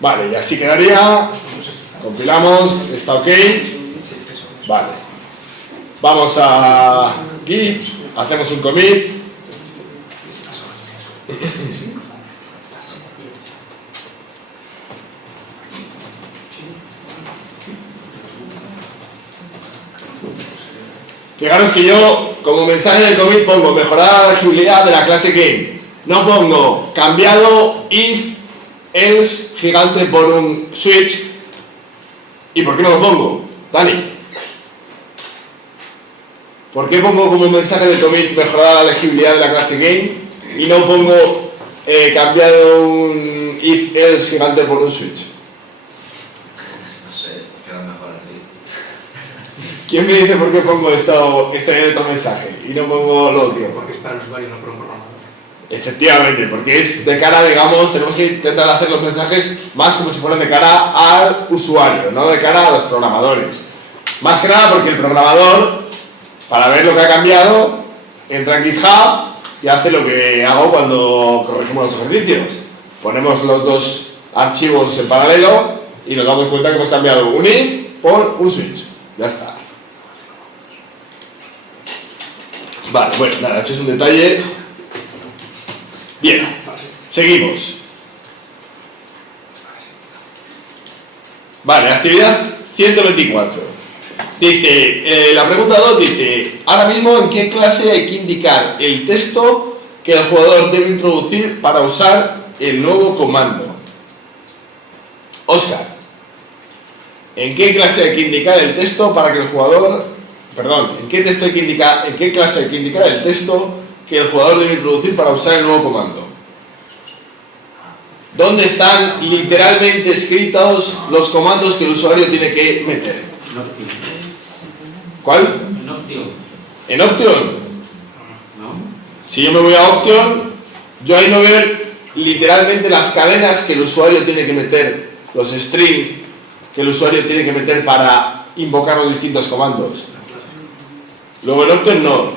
Vale, y así quedaría. Compilamos, está ok. Vale. Vamos a Git, hacemos un commit. Fijaros que yo, como mensaje de commit, pongo mejorar la legibilidad de la clase game. No pongo cambiado if else gigante por un switch. ¿Y por qué no lo pongo, Dani? ¿Por qué pongo como mensaje de commit mejorar la legibilidad de la clase game y no pongo cambiado un if else gigante por un switch? No sé, queda mejor así. ¿Quién me dice por qué pongo esto en otro mensaje y no pongo lo otro? Porque es para el usuario, no para un programador. Efectivamente, porque es de cara, digamos, tenemos que intentar hacer los mensajes más como si fueran de cara al usuario, no de cara a los programadores. Más que nada porque el programador, para ver lo que ha cambiado, entra en GitHub y hace lo que hago cuando corregimos los ejercicios. Ponemos los dos archivos en paralelo y nos damos cuenta que hemos cambiado un if por un switch. Ya está. Vale, bueno, nada, este es un detalle. Bien, seguimos. Vale, actividad 124. Dice, la pregunta 2 dice, ahora mismo en qué clase hay que indicar el texto que el jugador debe introducir para usar el nuevo comando. Óscar, ¿en qué clase hay que indicar el texto para que el jugador, perdón, en qué clase hay que indicar el texto que el jugador debe introducir para usar el nuevo comando? ¿Dónde están literalmente escritos los comandos que el usuario tiene que meter? ¿Cuál? En Option. ¿En Option? ¿No? Si yo me voy a Option, yo ahí no veo literalmente las cadenas que el usuario tiene que meter, los strings que el usuario tiene que meter para invocar los distintos comandos. Luego en Option no.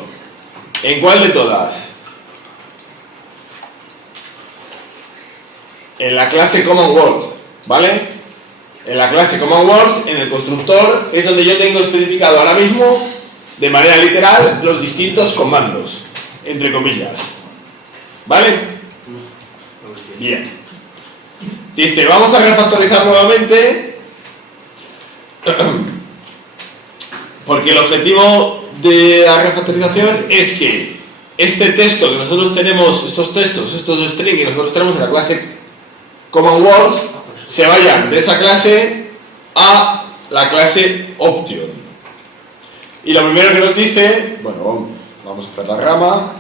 ¿En cuál de todas? En la clase Common Words, ¿vale? En la clase Common Words, en el constructor, es donde yo tengo especificado ahora mismo, de manera literal, los distintos comandos, entre comillas. ¿Vale? Bien. Dice, vamos a refactorizar nuevamente, porque el objetivo de la refactorización es que este texto que nosotros tenemos, estos textos, estos strings que nosotros tenemos en la clase Common Words, se vayan de esa clase a la clase Option. Y lo primero que nos dice, bueno, vamos a hacer la rama.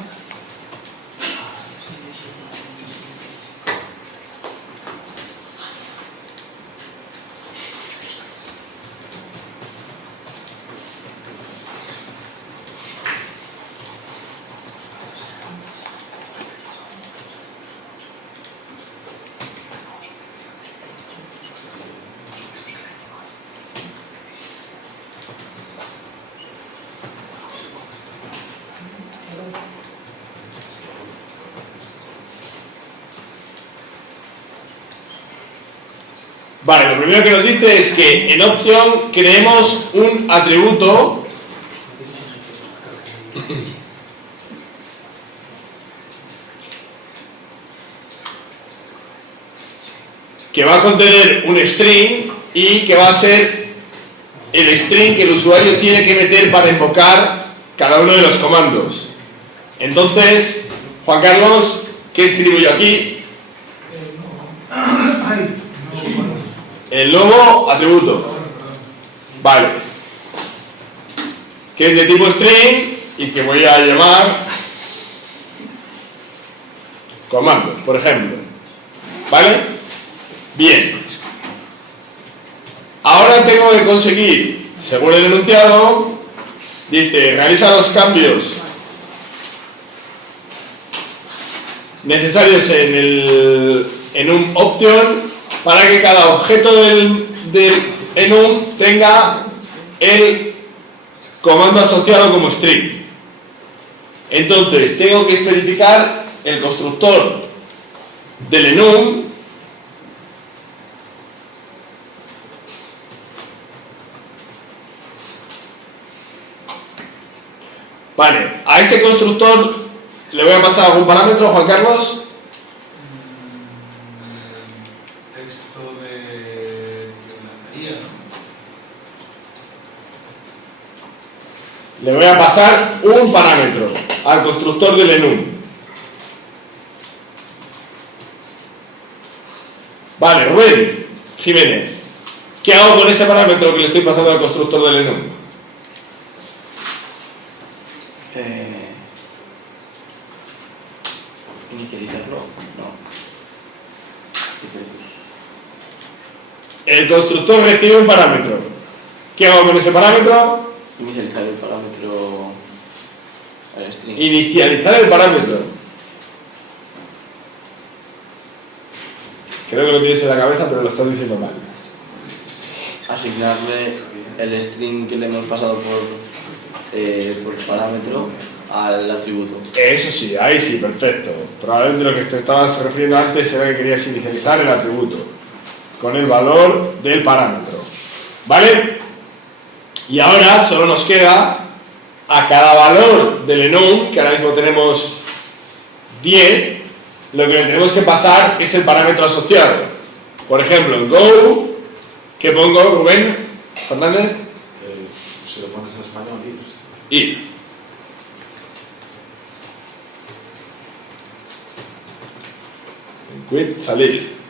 Vale, lo primero que nos dice es que en Option creemos un atributo que va a contener un string y que va a ser el string que el usuario tiene que meter para invocar cada uno de los comandos. Entonces, Juan Carlos, ¿qué escribo yo aquí? El nuevo atributo. Vale. Que es de tipo string y que voy a llamar comando, por ejemplo. ¿Vale? Bien. Ahora tengo que conseguir, según el enunciado, dice, realiza los cambios necesarios en un option para que cada objeto del enum tenga el comando asociado como string. Entonces tengo que especificar el constructor del enum Vale, a ese constructor le voy a pasar algún parámetro, Juan Carlos. Texto de enlacería, ¿no? Le voy a pasar un parámetro al constructor del enum. Vale, Rubén Jiménez, ¿qué hago con ese parámetro que le estoy pasando al constructor del enum? Inicializarlo, no. El constructor recibe un parámetro. ¿Qué hago con ese parámetro? Inicializar el parámetro al string. Inicializar el parámetro. Creo que lo tienes en la cabeza, pero lo estás diciendo mal. Asignarle el string que le hemos pasado por parámetro al atributo. Eso sí, ahí sí, perfecto. Probablemente lo que te estabas refiriendo antes era que querías inicializar el atributo con el valor del parámetro. ¿Vale? Y ahora solo nos queda a cada valor del enum, que ahora mismo tenemos 10, lo que le tenemos que pasar es el parámetro asociado. Por ejemplo, en Go, ¿qué pongo, Rubén Fernández? Si lo pones en español, ir. En quit, salir.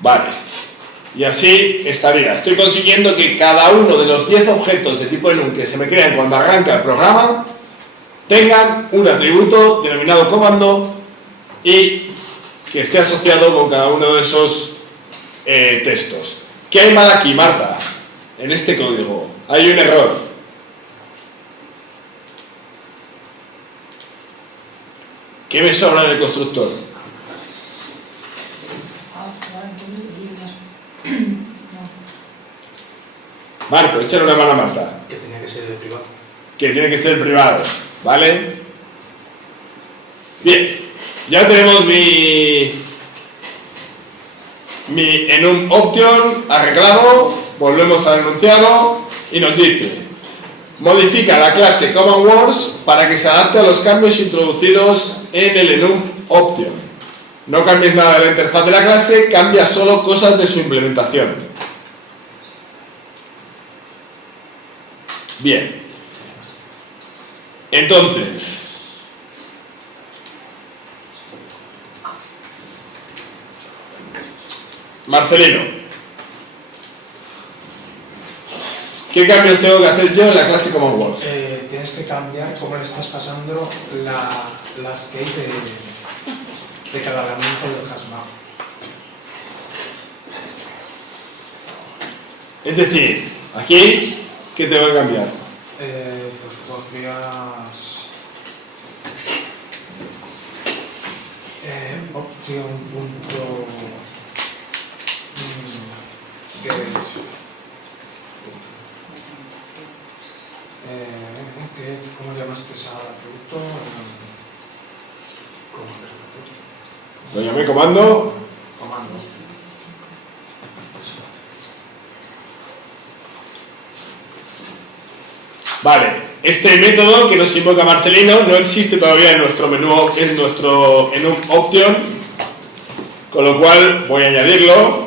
Vale, y así estaría. Estoy consiguiendo que cada uno de los 10 objetos de tipo enum que se me crean cuando arranca el programa tengan un atributo denominado comando y que esté asociado con cada uno de esos textos. ¿Qué hay mal aquí, Marta? En este código hay un error. ¿Qué me sobra en el constructor? Marco, échale una mano a Marta. Que tenía que ser el privado. Que tiene que ser el privado, ¿vale? Bien, ya tenemos mi enum option arreglado. Volvemos al enunciado y nos dice: modifica la clase Common Words para que se adapte a los cambios introducidos en el enum option. No cambies nada de la interfaz de la clase, cambia solo cosas de su implementación. Bien, entonces, Marcelino, ¿qué cambios tengo que hacer yo en la clase Common Words? Tienes que cambiar cómo le estás pasando las keys de cada elemento del hashmap. Es decir, aquí, ¿qué tengo que cambiar? Pues podrías option.get ¿cómo llamaste ese atributo? Lo llamé comando. Comando. Vale, este método que nos invoca Marcelino no existe todavía en nuestro menú, en nuestro enum option, con lo cual voy a añadirlo.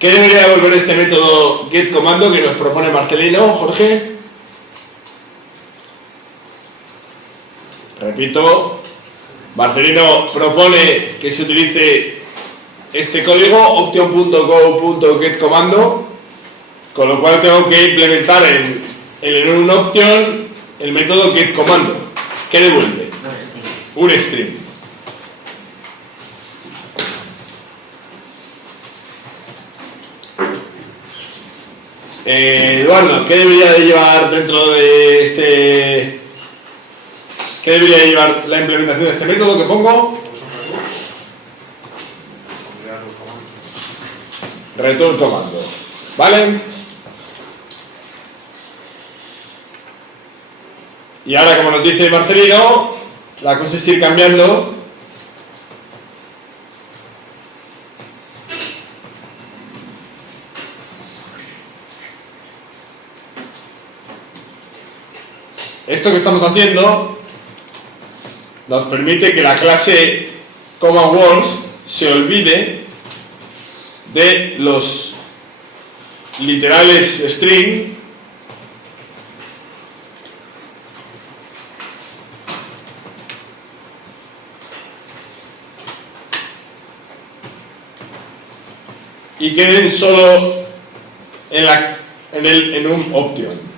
¿Qué debería devolver este método getComando que nos propone Marcelino, Jorge? Repito, Marcelino propone que se utilice este código option.go.getComando, con lo cual tengo que implementar en el enum option el método getComando. ¿Qué devuelve? Un string. Eduardo, ¿qué debería de llevar dentro de este... ¿Qué debería llevar la implementación de este método que pongo? Return comando. ¿Vale? Y ahora, como nos dice Marcelino, la cosa es ir cambiando esto que estamos haciendo. Nos permite que la clase Common Words se olvide de los literales string y queden solo en un option.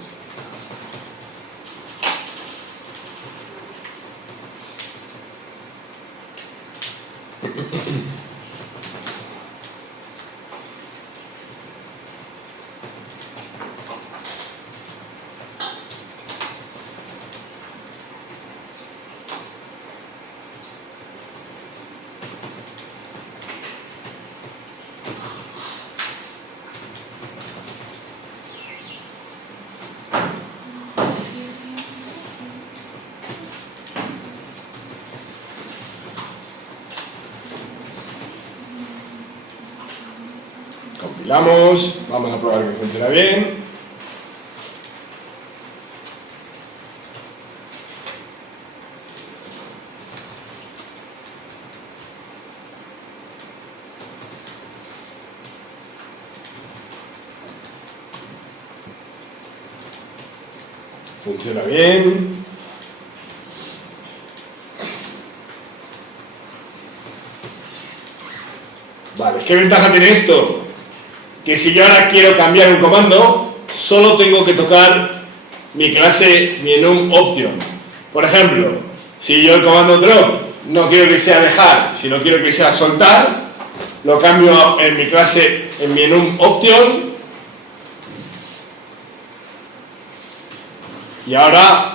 Compilamos, vamos a probar que funciona bien. Funciona bien. Vale, ¿qué ventaja tiene esto? Que si yo ahora quiero cambiar un comando, solo tengo que tocar mi clase, mi enum option. Por ejemplo, si yo el comando drop no quiero que sea dejar, sino quiero que sea soltar, lo cambio en mi clase, en mi enum option, y ahora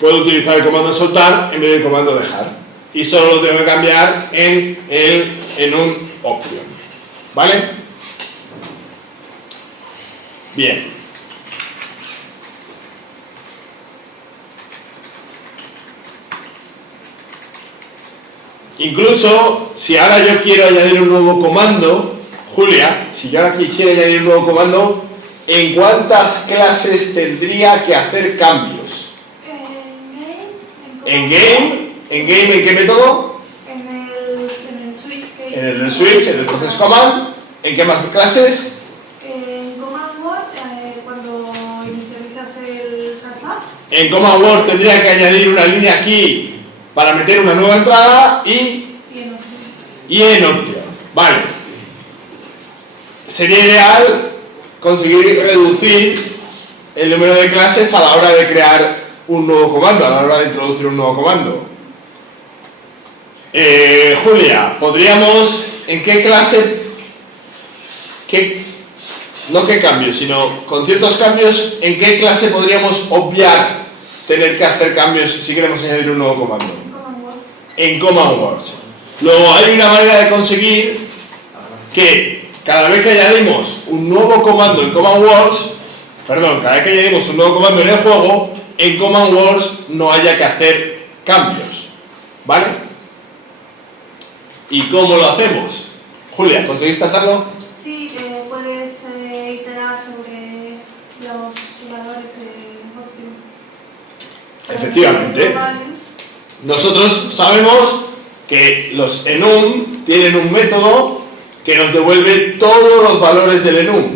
puedo utilizar el comando soltar en vez del comando dejar, y solo lo tengo que cambiar en un option, ¿vale? Bien. Incluso si ahora yo quiero añadir un nuevo comando, Julia, si yo ahora quisiera añadir un nuevo comando, ¿en cuántas clases tendría que hacer cambios? ¿En game? ¿En game en qué método? En el switch. En el del switch, en el process command. ¿En qué más clases? En command word, cuando inicializas el hashtag. En command word tendría que añadir una línea aquí para meter una nueva entrada y en option. Vale. Sería ideal conseguir reducir el número de clases a la hora de crear un nuevo comando, a la hora de introducir un nuevo comando. Julia, ¿podríamos, en qué clase, no qué cambios, sino con ciertos cambios, en qué clase podríamos obviar tener que hacer cambios si queremos añadir un nuevo comando? En command words. Luego hay una manera de conseguir que cada vez que añadimos un nuevo comando en command words, cada vez que añadimos un nuevo comando en el juego, en command words no haya que hacer cambios, ¿vale? ¿Y cómo lo hacemos? Julia, ¿conseguiste hacerlo? Sí, puedes iterar sobre los valores de option. Efectivamente. Nosotros sabemos que los enum tienen un método que nos devuelve todos los valores del enum.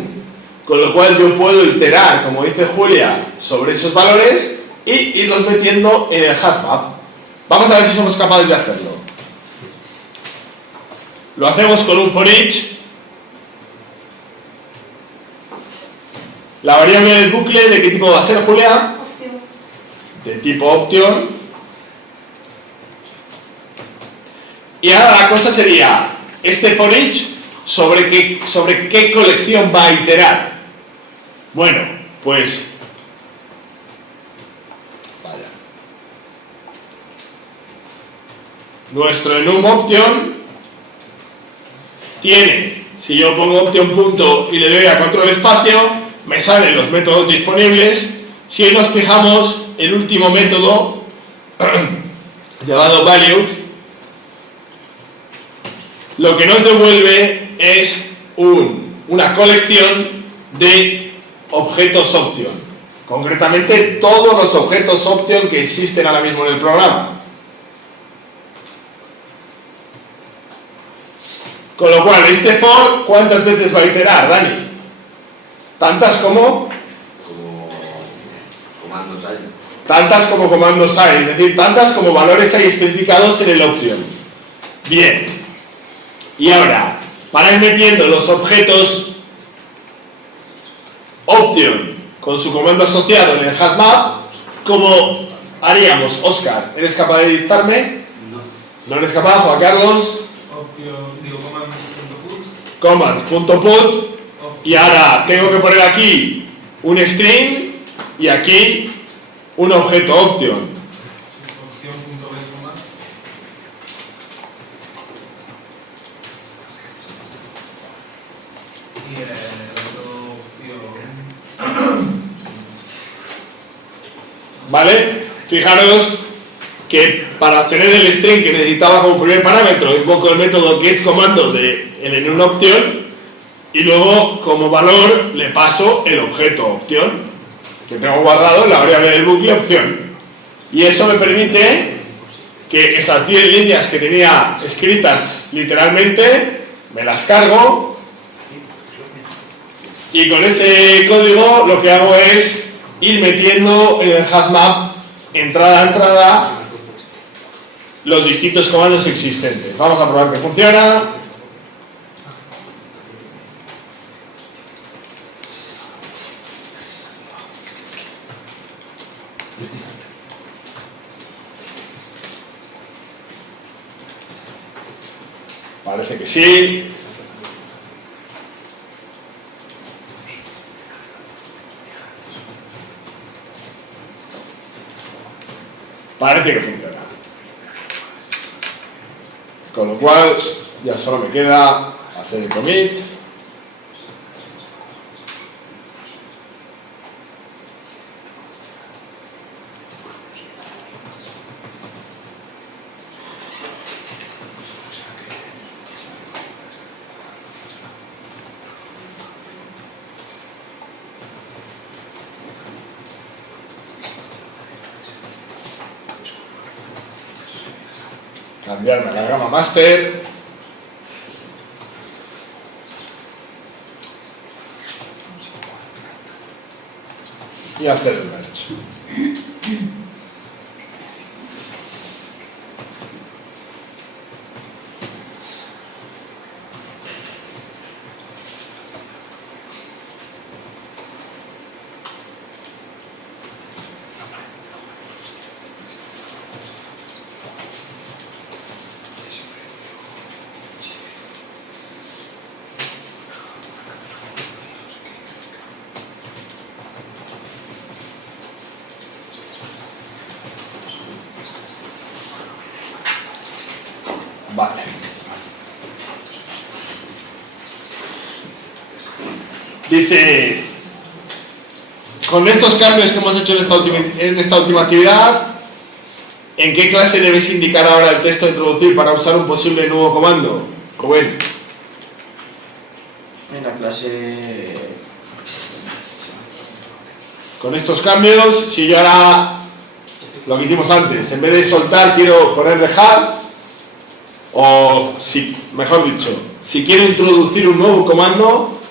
Con lo cual yo puedo iterar, como dice Julia, sobre esos valores y irlos metiendo en el hashmap. Vamos a ver si somos capaces de hacerlo. Lo hacemos con un for each. La variable del bucle, ¿de qué tipo va a ser, Julia? Option. De tipo option. Y ahora la cosa sería, este for each, ¿sobre qué colección va a iterar? Bueno, pues vaya. Nuestro enum option tiene, si yo pongo option punto y le doy a control espacio, me salen los métodos disponibles. Si nos fijamos, el último método llamado values, lo que nos devuelve es una colección de objetos option. Concretamente, todos los objetos option que existen ahora mismo en el programa. Con lo cual, este for, ¿cuántas veces va a iterar, Dani? ¿Tantas como? Como comandos hay. Tantas como comandos hay, es decir, tantas como valores hay especificados en el option. Bien. Y ahora, para ir metiendo los objetos option con su comando asociado en el hashmap, ¿cómo haríamos? Óscar, ¿eres capaz de dictarme? No. ¿No eres capaz, Juan Carlos? Commands.put, y ahora tengo que poner aquí un string y aquí un objeto option. ¿Vale? Fijaros que para obtener el string que necesitaba como primer parámetro, invoco el método getCommando en un option y luego como valor le paso el objeto option que tengo guardado en la variable del bucle opción, y eso me permite que esas 10 líneas que tenía escritas literalmente me las cargo, y con ese código lo que hago es ir metiendo en el hashmap entrada a entrada los distintos comandos existentes. Vamos a probar que funciona. Parece que sí. Parece que funciona. Con lo cual, ya solo me queda hacer el commit. Cambiarme a la gama master. Y hacer el merge. Vale. Dice, con estos cambios que hemos hecho en esta última actividad, ¿en qué clase debes indicar ahora el texto a introducir para usar un posible nuevo comando? Rubén. En la clase... Con estos cambios, si yo ahora lo que hicimos antes, en vez de soltar quiero poner dejar, o si, mejor dicho, si quiero introducir un nuevo comando,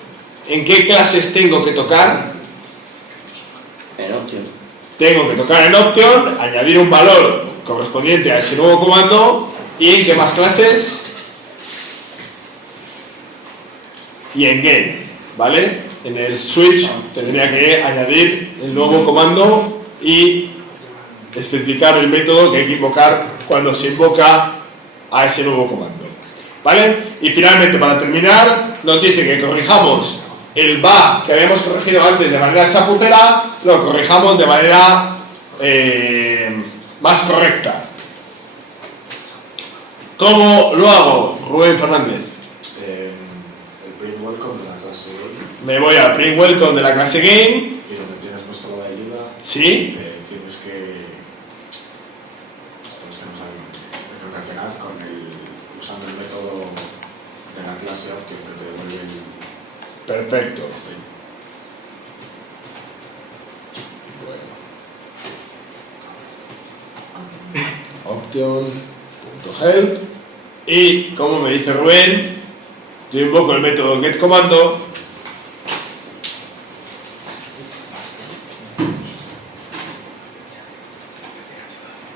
¿en qué clases tengo que tocar? En option. Tengo que tocar en option, añadir un valor correspondiente a ese nuevo comando, y ¿en qué más clases? Y en game, ¿vale? En el switch tendría que añadir el nuevo comando y especificar el método que hay que invocar cuando se invoca a ese nuevo comando, ¿vale? Y finalmente, para terminar, nos dice que corrijamos el bug que habíamos corregido antes de manera chapucera, lo corrijamos de manera más correcta. ¿Cómo lo hago, Rubén Fernández? El print welcome de la clase game. Me voy al print welcome de la clase game. Y donde tienes puesto la ayuda, ¿Sí? tienes que los que nos han relacionado usando el método de la clase Option que te devuelve el... Perfecto. Bueno. Option.help y como me dice Rubén, yo invoco el método getCommando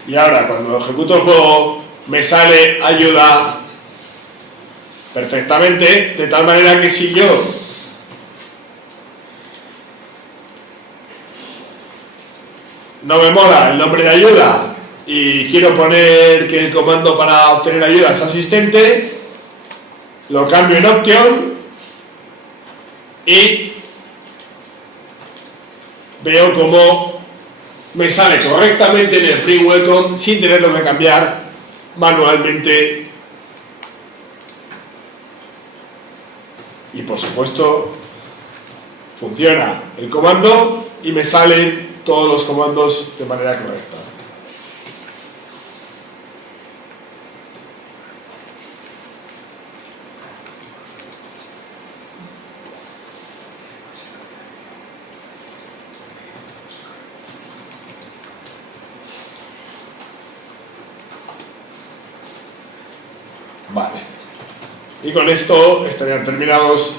y ahora cuando ejecuto el juego me sale ayuda perfectamente, de tal manera que si yo no me mola el nombre de ayuda y quiero poner que el comando para obtener ayuda es asistente, lo cambio en option y veo cómo me sale correctamente en el free welcome sin tenerlo que cambiar manualmente. Y por supuesto funciona el comando y me salen todos los comandos de manera correcta. Vale. Y con esto estarían terminados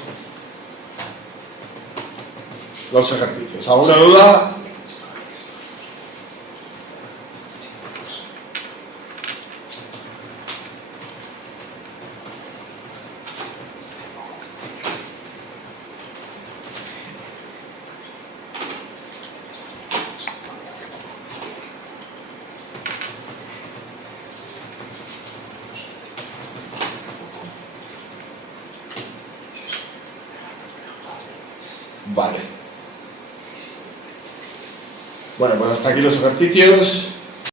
los ejercicios. ¿Alguna duda? Vale. Bueno, pues hasta aquí los ejercicios.